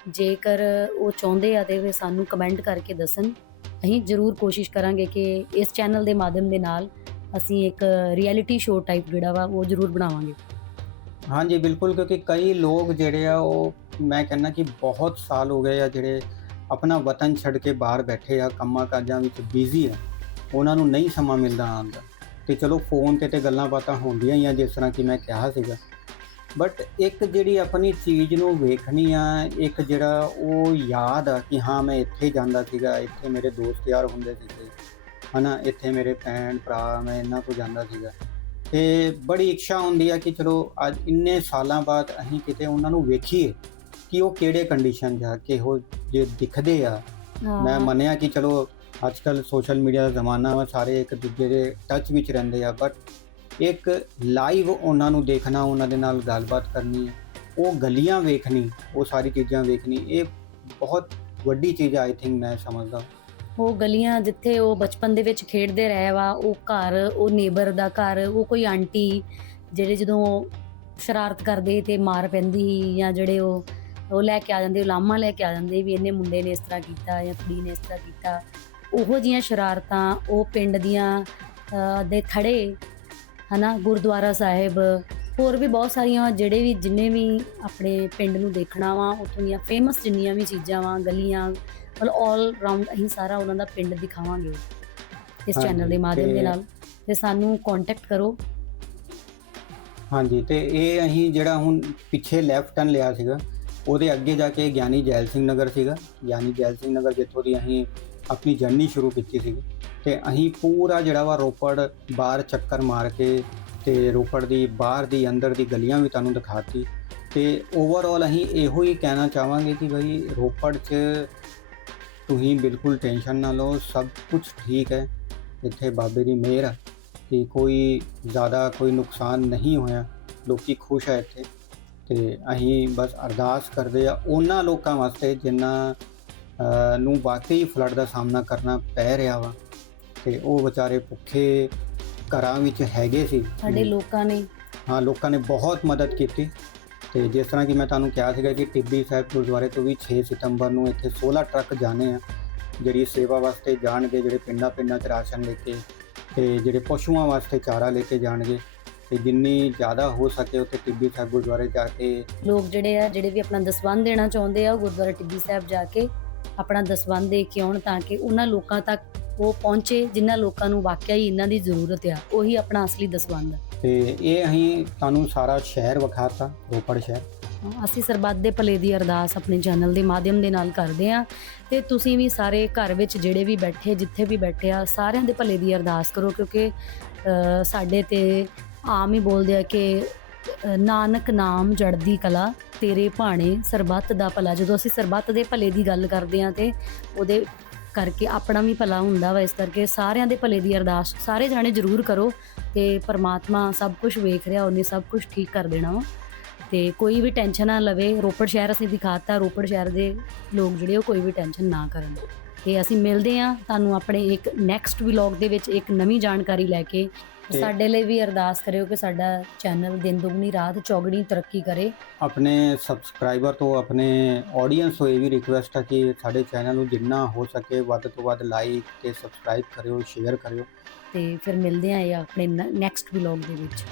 ਜੇਕਰ ਉਹ ਚਾਹੁੰਦੇ ਆ ਤੇ ਫਿਰ ਸਾਨੂੰ ਕਮੈਂਟ ਕਰਕੇ ਦੱਸਣ। ਅਸੀਂ ਜ਼ਰੂਰ ਕੋਸ਼ਿਸ਼ ਕਰਾਂਗੇ ਕਿ ਇਸ ਚੈਨਲ ਦੇ ਮਾਧਿਅਮ ਦੇ ਨਾਲ ਅਸੀਂ ਇੱਕ ਰਿਐਲਿਟੀ ਸ਼ੋਅ ਟਾਈਪ ਜਿਹੜਾ ਵਾ, ਉਹ ਜ਼ਰੂਰ ਬਣਾਵਾਂਗੇ। ਹਾਂਜੀ, ਬਿਲਕੁਲ, ਕਿਉਂਕਿ ਕਈ ਲੋਕ ਜਿਹੜੇ ਆ, ਉਹ ਮੈਂ ਕਹਿੰਦਾ ਕਿ ਬਹੁਤ ਸਾਲ ਹੋ ਗਏ ਆ ਜਿਹੜੇ ਆਪਣਾ ਵਤਨ ਛੱਡ ਕੇ ਬਾਹਰ ਬੈਠੇ ਆ, ਕੰਮਾਂ ਕਾਜਾਂ ਵਿੱਚ ਬਿਜ਼ੀ ਆ, ਉਹਨਾਂ ਨੂੰ ਨਹੀਂ ਸਮਾਂ ਮਿਲਦਾ ਆਉਣ ਦਾ। ਤੇ ਚਲੋ ਫੋਨ ਤੇ ਤੇ ਗੱਲਾਂ ਬਾਤਾਂ ਹੁੰਦੀਆਂ ਹੀ ਆ, ਜਿਸ ਤਰ੍ਹਾਂ ਕਿ ਮੈਂ ਕਿਹਾ ਸੀਗਾ। ਬਟ ਇੱਕ ਜਿਹੜੀ ਆਪਣੀ ਚੀਜ਼ ਨੂੰ ਵੇਖਣੀ ਆ, ਇੱਕ ਜਿਹੜਾ ਉਹ ਯਾਦ ਆ ਕਿ ਹਾਂ, ਮੈਂ ਇੱਥੇ ਜਾਂਦਾ ਸੀਗਾ, ਇੱਥੇ ਮੇਰੇ ਦੋਸਤ ਯਾਰ ਹੁੰਦੇ ਸੀਗੇ। ਹਨਾ, ਇੱਥੇ ਮੇਰੇ ਭੈਣ ਭਰਾ, ਮੈਂ ਇਹਨਾਂ ਤੋਂ ਜਾਂਦਾ ਸੀਗਾ। ਤੇ ਬੜੀ ਇੱਛਾ ਹੁੰਦੀ ਆ ਕਿ ਚਲੋ ਅੱਜ ਇੰਨੇ ਸਾਲਾਂ ਬਾਅਦ ਅਸੀਂ ਕਿਤੇ ਉਹਨਾਂ ਨੂੰ ਵੇਖੀਏ। ਕਿ ਉਹ ਕਿਹੜੇ ਕੰਡੀਸ਼ਨ 'ਚ ਆ ਕਿਹੋ ਜੇ ਦਿਖਦੇ ਆ। ਮੈਂ ਮੰਨਿਆ ਕਿ ਚਲੋ ਅੱਜ ਕੱਲ ਸੋਸ਼ਲ ਮੀਡੀਆ ਦਾ ਜ਼ਮਾਨਾ ਵਾ ਸਾਰੇ ਇੱਕ ਦੂਜੇ ਦੇ ਟੱਚ ਵਿੱਚ ਰਹਿੰਦੇ ਆ ਬਟ ਇੱਕ ਲਾਈਵ ਉਹਨਾਂ ਨੂੰ ਦੇਖਣਾ ਉਹਨਾਂ ਦੇ ਨਾਲ ਗੱਲਬਾਤ ਕਰਨੀ ਉਹ ਗਲੀਆਂ ਵੇਖਣੀ ਉਹ ਸਾਰੀ ਚੀਜ਼ਾਂ ਵੇਖਣੀ ਇਹ ਬਹੁਤ ਵੱਡੀ ਚੀਜ਼ ਆਈ ਥਿੰਕ ਮੈਂ ਸਮਝਦਾ। ਉਹ ਗਲੀਆਂ ਜਿੱਥੇ ਉਹ ਬਚਪਨ ਦੇ ਵਿੱਚ ਖੇਡਦੇ ਰਹੇ ਵਾ ਉਹ ਘਰ ਉਹ ਨੇਬਰ ਦਾ ਘਰ ਉਹ ਕੋਈ ਆਂਟੀ ਜਿਹੜੇ ਜਦੋਂ ਸ਼ਰਾਰਤ ਕਰਦੇ ਤੇ ਮਾਰ ਪੈਂਦੀ ਜਾਂ ਜਿਹੜੇ ਉਹ ਉਹ ਲੈ ਕੇ ਆ ਜਾਂਦੇ ਉਲਾਮਾ ਲੈ ਕੇ ਆ ਜਾਂਦੇ ਵੀ ਇਹਨੇ ਮੁੰਡੇ ਨੇ ਇਸ ਤਰ੍ਹਾਂ ਕੀਤਾ ਜਾਂ ਕੁੜੀ ਨੇ ਇਸ ਤਰ੍ਹਾਂ ਕੀਤਾ। ਉਹੋ ਜੀਆਂ ਸ਼ਰਾਰਤਾਂ ਉਹ ਪਿੰਡ ਦੀਆਂ ਦੇ ਥੜੇ ਹਨਾ ਗੁਰਦੁਆਰਾ ਸਾਹਿਬ ਹੋਰ ਵੀ ਬਹੁਤ ਸਾਰੀਆਂ ਜਿਹੜੇ ਵੀ ਜਿੰਨੇ ਵੀ ਆਪਣੇ ਪਿੰਡ ਨੂੰ ਦੇਖਣਾ ਵਾ ਉੱਥੋਂ ਦੀਆਂ ਫੇਮਸ ਜਿੰਨੀਆਂ ਵੀ ਚੀਜ਼ਾਂ ਵਾ ਗਲੀਆਂ ਮਤਲਬ 올 ਰਾਉਂਡ ਅਸੀਂ ਸਾਰਾ ਉਹਨਾਂ ਦਾ ਪਿੰਡ ਦਿਖਾਵਾਂਗੇ ਇਸ ਚੈਨਲ ਦੇ ਮਾਧਿਅਮ ਦੇ ਨਾਲ। ਤੇ ਸਾਨੂੰ ਕੰਟੈਕਟ ਕਰੋ। ਹਾਂਜੀ ਤੇ ਇਹ ਅਸੀਂ ਜਿਹੜਾ ਹੁਣ ਪਿੱਛੇ ਲੈਫਟ ਟਰਨ ਲਿਆ ਸੀਗਾ ਉਹਦੇ ਅੱਗੇ ਜਾ ਕੇ ਗਿਆਨੀ ਜੈਲ ਸਿੰਘ ਨਗਰ ਸੀਗਾ। ਗਿਆਨੀ ਜੈਲ ਸਿੰਘ ਨਗਰ ਜਿੱਥੋਂ ਦੀ ਅਸੀਂ ਆਪਣੀ ਜਰਨੀ ਸ਼ੁਰੂ ਕੀਤੀ ਸੀਗੀ। ਤੇ ਅਸੀਂ ਪੂਰਾ ਜਿਹੜਾ ਵਾ ਰੋਪੜ ਬਾਹਰ ਚੱਕਰ ਮਾਰ ਕੇ ਤੇ ਰੋਪੜ ਦੀ ਬਾਹਰ ਦੀ ਅੰਦਰ ਦੀ ਗਲੀਆਂ ਵੀ ਤੁਹਾਨੂੰ ਦਿਖਾਤੀ। ਤੇ ਓਵਰਆਲ ਅਸੀਂ ਇਹੋ ਹੀ ਕਹਿਣਾ ਚਾਹਾਂਗੇ ਕਿ ਭਾਈ ਰੋਪੜ 'ਚ ਤੁਸੀਂ ਬਿਲਕੁਲ ਟੈਨਸ਼ਨ ਨਾ ਲਓ, ਸਭ ਕੁਝ ਠੀਕ ਹੈ। ਇੱਥੇ ਬਾਬੇ ਦੀ ਮਿਹਰ ਆ ਕਿ ਕੋਈ ਜ਼ਿਆਦਾ ਕੋਈ ਨੁਕਸਾਨ ਨਹੀਂ ਹੋਇਆ। ਲੋਕੀ ਖੁਸ਼ ਹੈ ਇੱਥੇ। ਤੇ ਅਸੀਂ ਬਸ ਅਰਦਾਸ ਕਰਦੇ ਆ ਉਹਨਾਂ ਲੋਕਾਂ ਵਾਸਤੇ ਜਿਨ੍ਹਾਂ ਨੂੰ ਵਾਕਈ ਫਲੱਡ ਦਾ ਸਾਹਮਣਾ ਕਰਨਾ ਪੈ ਰਿਹਾ ਵਾ ਤੇ ਉਹ ਵਿਚਾਰੇ ਭੁੱਖੇ ਘਰਾਂ ਵਿੱਚ ਹੈਗੇ ਸੀ। ਸਾਡੇ ਲੋਕਾਂ ਨੇ। ਹਾਂ ਲੋਕਾਂ ਨੇ ਬਹੁਤ ਮਦਦ ਕੀਤੀ ਤੇ ਜਿਸ ਤਰ੍ਹਾਂ ਕਿ ਮੈਂ ਤੁਹਾਨੂੰ ਕਿਹਾ ਸੀਗਾ ਕਿ ਟਿੱਬੀ ਸਾਹਿਬ ਗੁਰਦੁਆਰੇ ਤੋਂ ਵੀ 6 ਸਤੰਬਰ ਨੂੰ ਇੱਥੇ 16 ਟਰੱਕ ਜਾਣੇ ਆ ਜਿਹੜੀ ਸੇਵਾ ਵਾਸਤੇ ਜਾਣਗੇ ਜਿਹੜੇ ਪਿੰਡਾਂ ਪਿੰਡਾਂ 'ਚ ਰਾਸ਼ਨ ਲੈ ਕੇ ਤੇ ਜਿਹੜੇ ਪਸ਼ੂਆਂ ਵਾਸਤੇ ਚਾਰਾ ਲੈ ਕੇ ਜਾਣਗੇ। ਤੇ ਜਿੰਨੀ ਜ਼ਿਆਦਾ ਹੋ ਸਕੇ ਉੱਥੇ ਟਿੱਬੀ ਸਾਹਿਬ ਗੁਰਦੁਆਰੇ ਜਾ ਕੇ ਲੋਕ ਜਿਹੜੇ ਆ ਜਿਹੜੇ ਵੀ ਆਪਣਾ ਦਸਵੰਧ ਦੇਣਾ ਚਾਹੁੰਦੇ ਆ ਉਹ ਗੁਰਦੁਆਰਾ ਟਿੱਬੀ ਸਾਹਿਬ ਜਾ ਕੇ ਆਪਣਾ ਦਸਵੰਧ ਦੇ ਕੇ ਆਉਣ ਤਾਂ ਕਿ ਉਹਨਾਂ ਲੋਕਾਂ ਤੱਕ ਉਹ ਪਹੁੰਚੇ ਜਿਨ੍ਹਾਂ ਲੋਕਾਂ ਨੂੰ ਵਾਕਿਆ ਹੀ ਇਹਨਾਂ ਦੀ ਜ਼ਰੂਰਤ ਆ ਉਹੀ ਆਪਣਾ ਅਸਲੀ ਦਸਵੰਧ ਆ। ਤੇ ਇਹ ਅਸੀਂ ਤੁਹਾਨੂੰ ਸਾਰਾ ਸ਼ਹਿਰ ਵਿਖਾਤਾ ਰੋਪੜ ਸ਼ਹਿਰ। ਅਸੀਂ ਸਰਬੱਤ ਦੇ ਭਲੇ ਦੀ ਅਰਦਾਸ ਆਪਣੇ ਚੈਨਲ ਦੇ ਮਾਧਿਅਮ ਦੇ ਨਾਲ ਕਰਦੇ ਆ ਤੇ ਤੁਸੀਂ ਵੀ ਸਾਰੇ ਘਰ ਵਿੱਚ ਜਿਹੜੇ ਵੀ ਬੈਠੇ ਜਿੱਥੇ ਵੀ ਬੈਠੇ ਆ ਸਾਰਿਆਂ ਦੇ ਭਲੇ ਦੀ ਅਰਦਾਸ ਕਰੋ ਕਿਉਂਕਿ ਸਾਡੇ ਤੇ ਆਮ ਹੀ ਬੋਲਦੇ ਆ ਕਿ ਨਾਨਕ ਨਾਮ ਜੜਦੀ ਕਲਾ, ਤੇਰੇ ਭਾਣੇ ਸਰਬੱਤ ਦਾ ਭਲਾ। ਜਦੋਂ ਅਸੀਂ ਸਰਬੱਤ ਦੇ ਭਲੇ ਦੀ ਗੱਲ ਕਰਦੇ ਆ ਤੇ ਉਹਦੇ ਕਰਕੇ ਆਪਣਾ ਵੀ ਭਲਾ ਹੁੰਦਾ ਵਾ, ਇਸ ਕਰਕੇ ਸਾਰਿਆਂ ਦੇ ਭਲੇ ਦੀ ਅਰਦਾਸ ਸਾਰੇ ਜਾਣੇ ਜ਼ਰੂਰ ਕਰੋ ਤੇ ਪਰਮਾਤਮਾ ਸਭ ਕੁਝ ਵੇਖ ਰਿਹਾ, ਉਹਨੇ ਸਭ ਕੁਝ ਠੀਕ ਕਰ ਦੇਣਾ ਵਾ। ਤੇ ਕੋਈ ਵੀ ਟੈਨਸ਼ਨ ਨਾ ਲਵੇ, ਰੋਪੜ ਸ਼ਹਿਰ ਅਸੀਂ ਦਿਖਾਤਾ, ਰੋਪੜ ਸ਼ਹਿਰ ਦੇ ਲੋਕ ਜਿਹੜੇ ਉਹ ਕੋਈ ਵੀ ਟੈਨਸ਼ਨ ਨਾ ਕਰਨ। ਤੇ ਅਸੀਂ ਮਿਲਦੇ ਹਾਂ ਤੁਹਾਨੂੰ ਆਪਣੇ ਇੱਕ ਨੈਕਸਟ ਵਲੌਗ ਦੇ ਵਿੱਚ ਇੱਕ ਨਵੀਂ ਜਾਣਕਾਰੀ ਲੈ ਕੇ। ਸਾਡੇ ਲਈ ਵੀ ਅਰਦਾਸ ਕਰਿਓ ਕਿ ਸਾਡਾ ਚੈਨਲ ਦਿਨ ਦੁਗਣੀ ਰਾਤ ਚੌਗਣੀ ਤਰੱਕੀ ਕਰੇ। ਆਪਣੇ ਸਬਸਕ੍ਰਾਈਬਰ ਤੋਂ ਆਪਣੇ ਆਡੀਅנס ਤੋਂ ਇਹ ਵੀ ਰਿਕੁਐਸਟ ਹੈ ਕਿ ਸਾਡੇ ਚੈਨਲ ਨੂੰ ਜਿੰਨਾ ਹੋ ਸਕੇ ਵੱਧ ਤੋਂ ਵੱਧ ਲਾਈਕ ਤੇ ਸਬਸਕ੍ਰਾਈਬ ਕਰਿਓ ਸ਼ੇਅਰ ਕਰਿਓ। ਤੇ ਫਿਰ ਮਿਲਦੇ ਹਾਂ ਇਹ ਆਪਣੇ ਨੈਕਸਟ ਵਲੌਗ ਦੇ ਵਿੱਚ।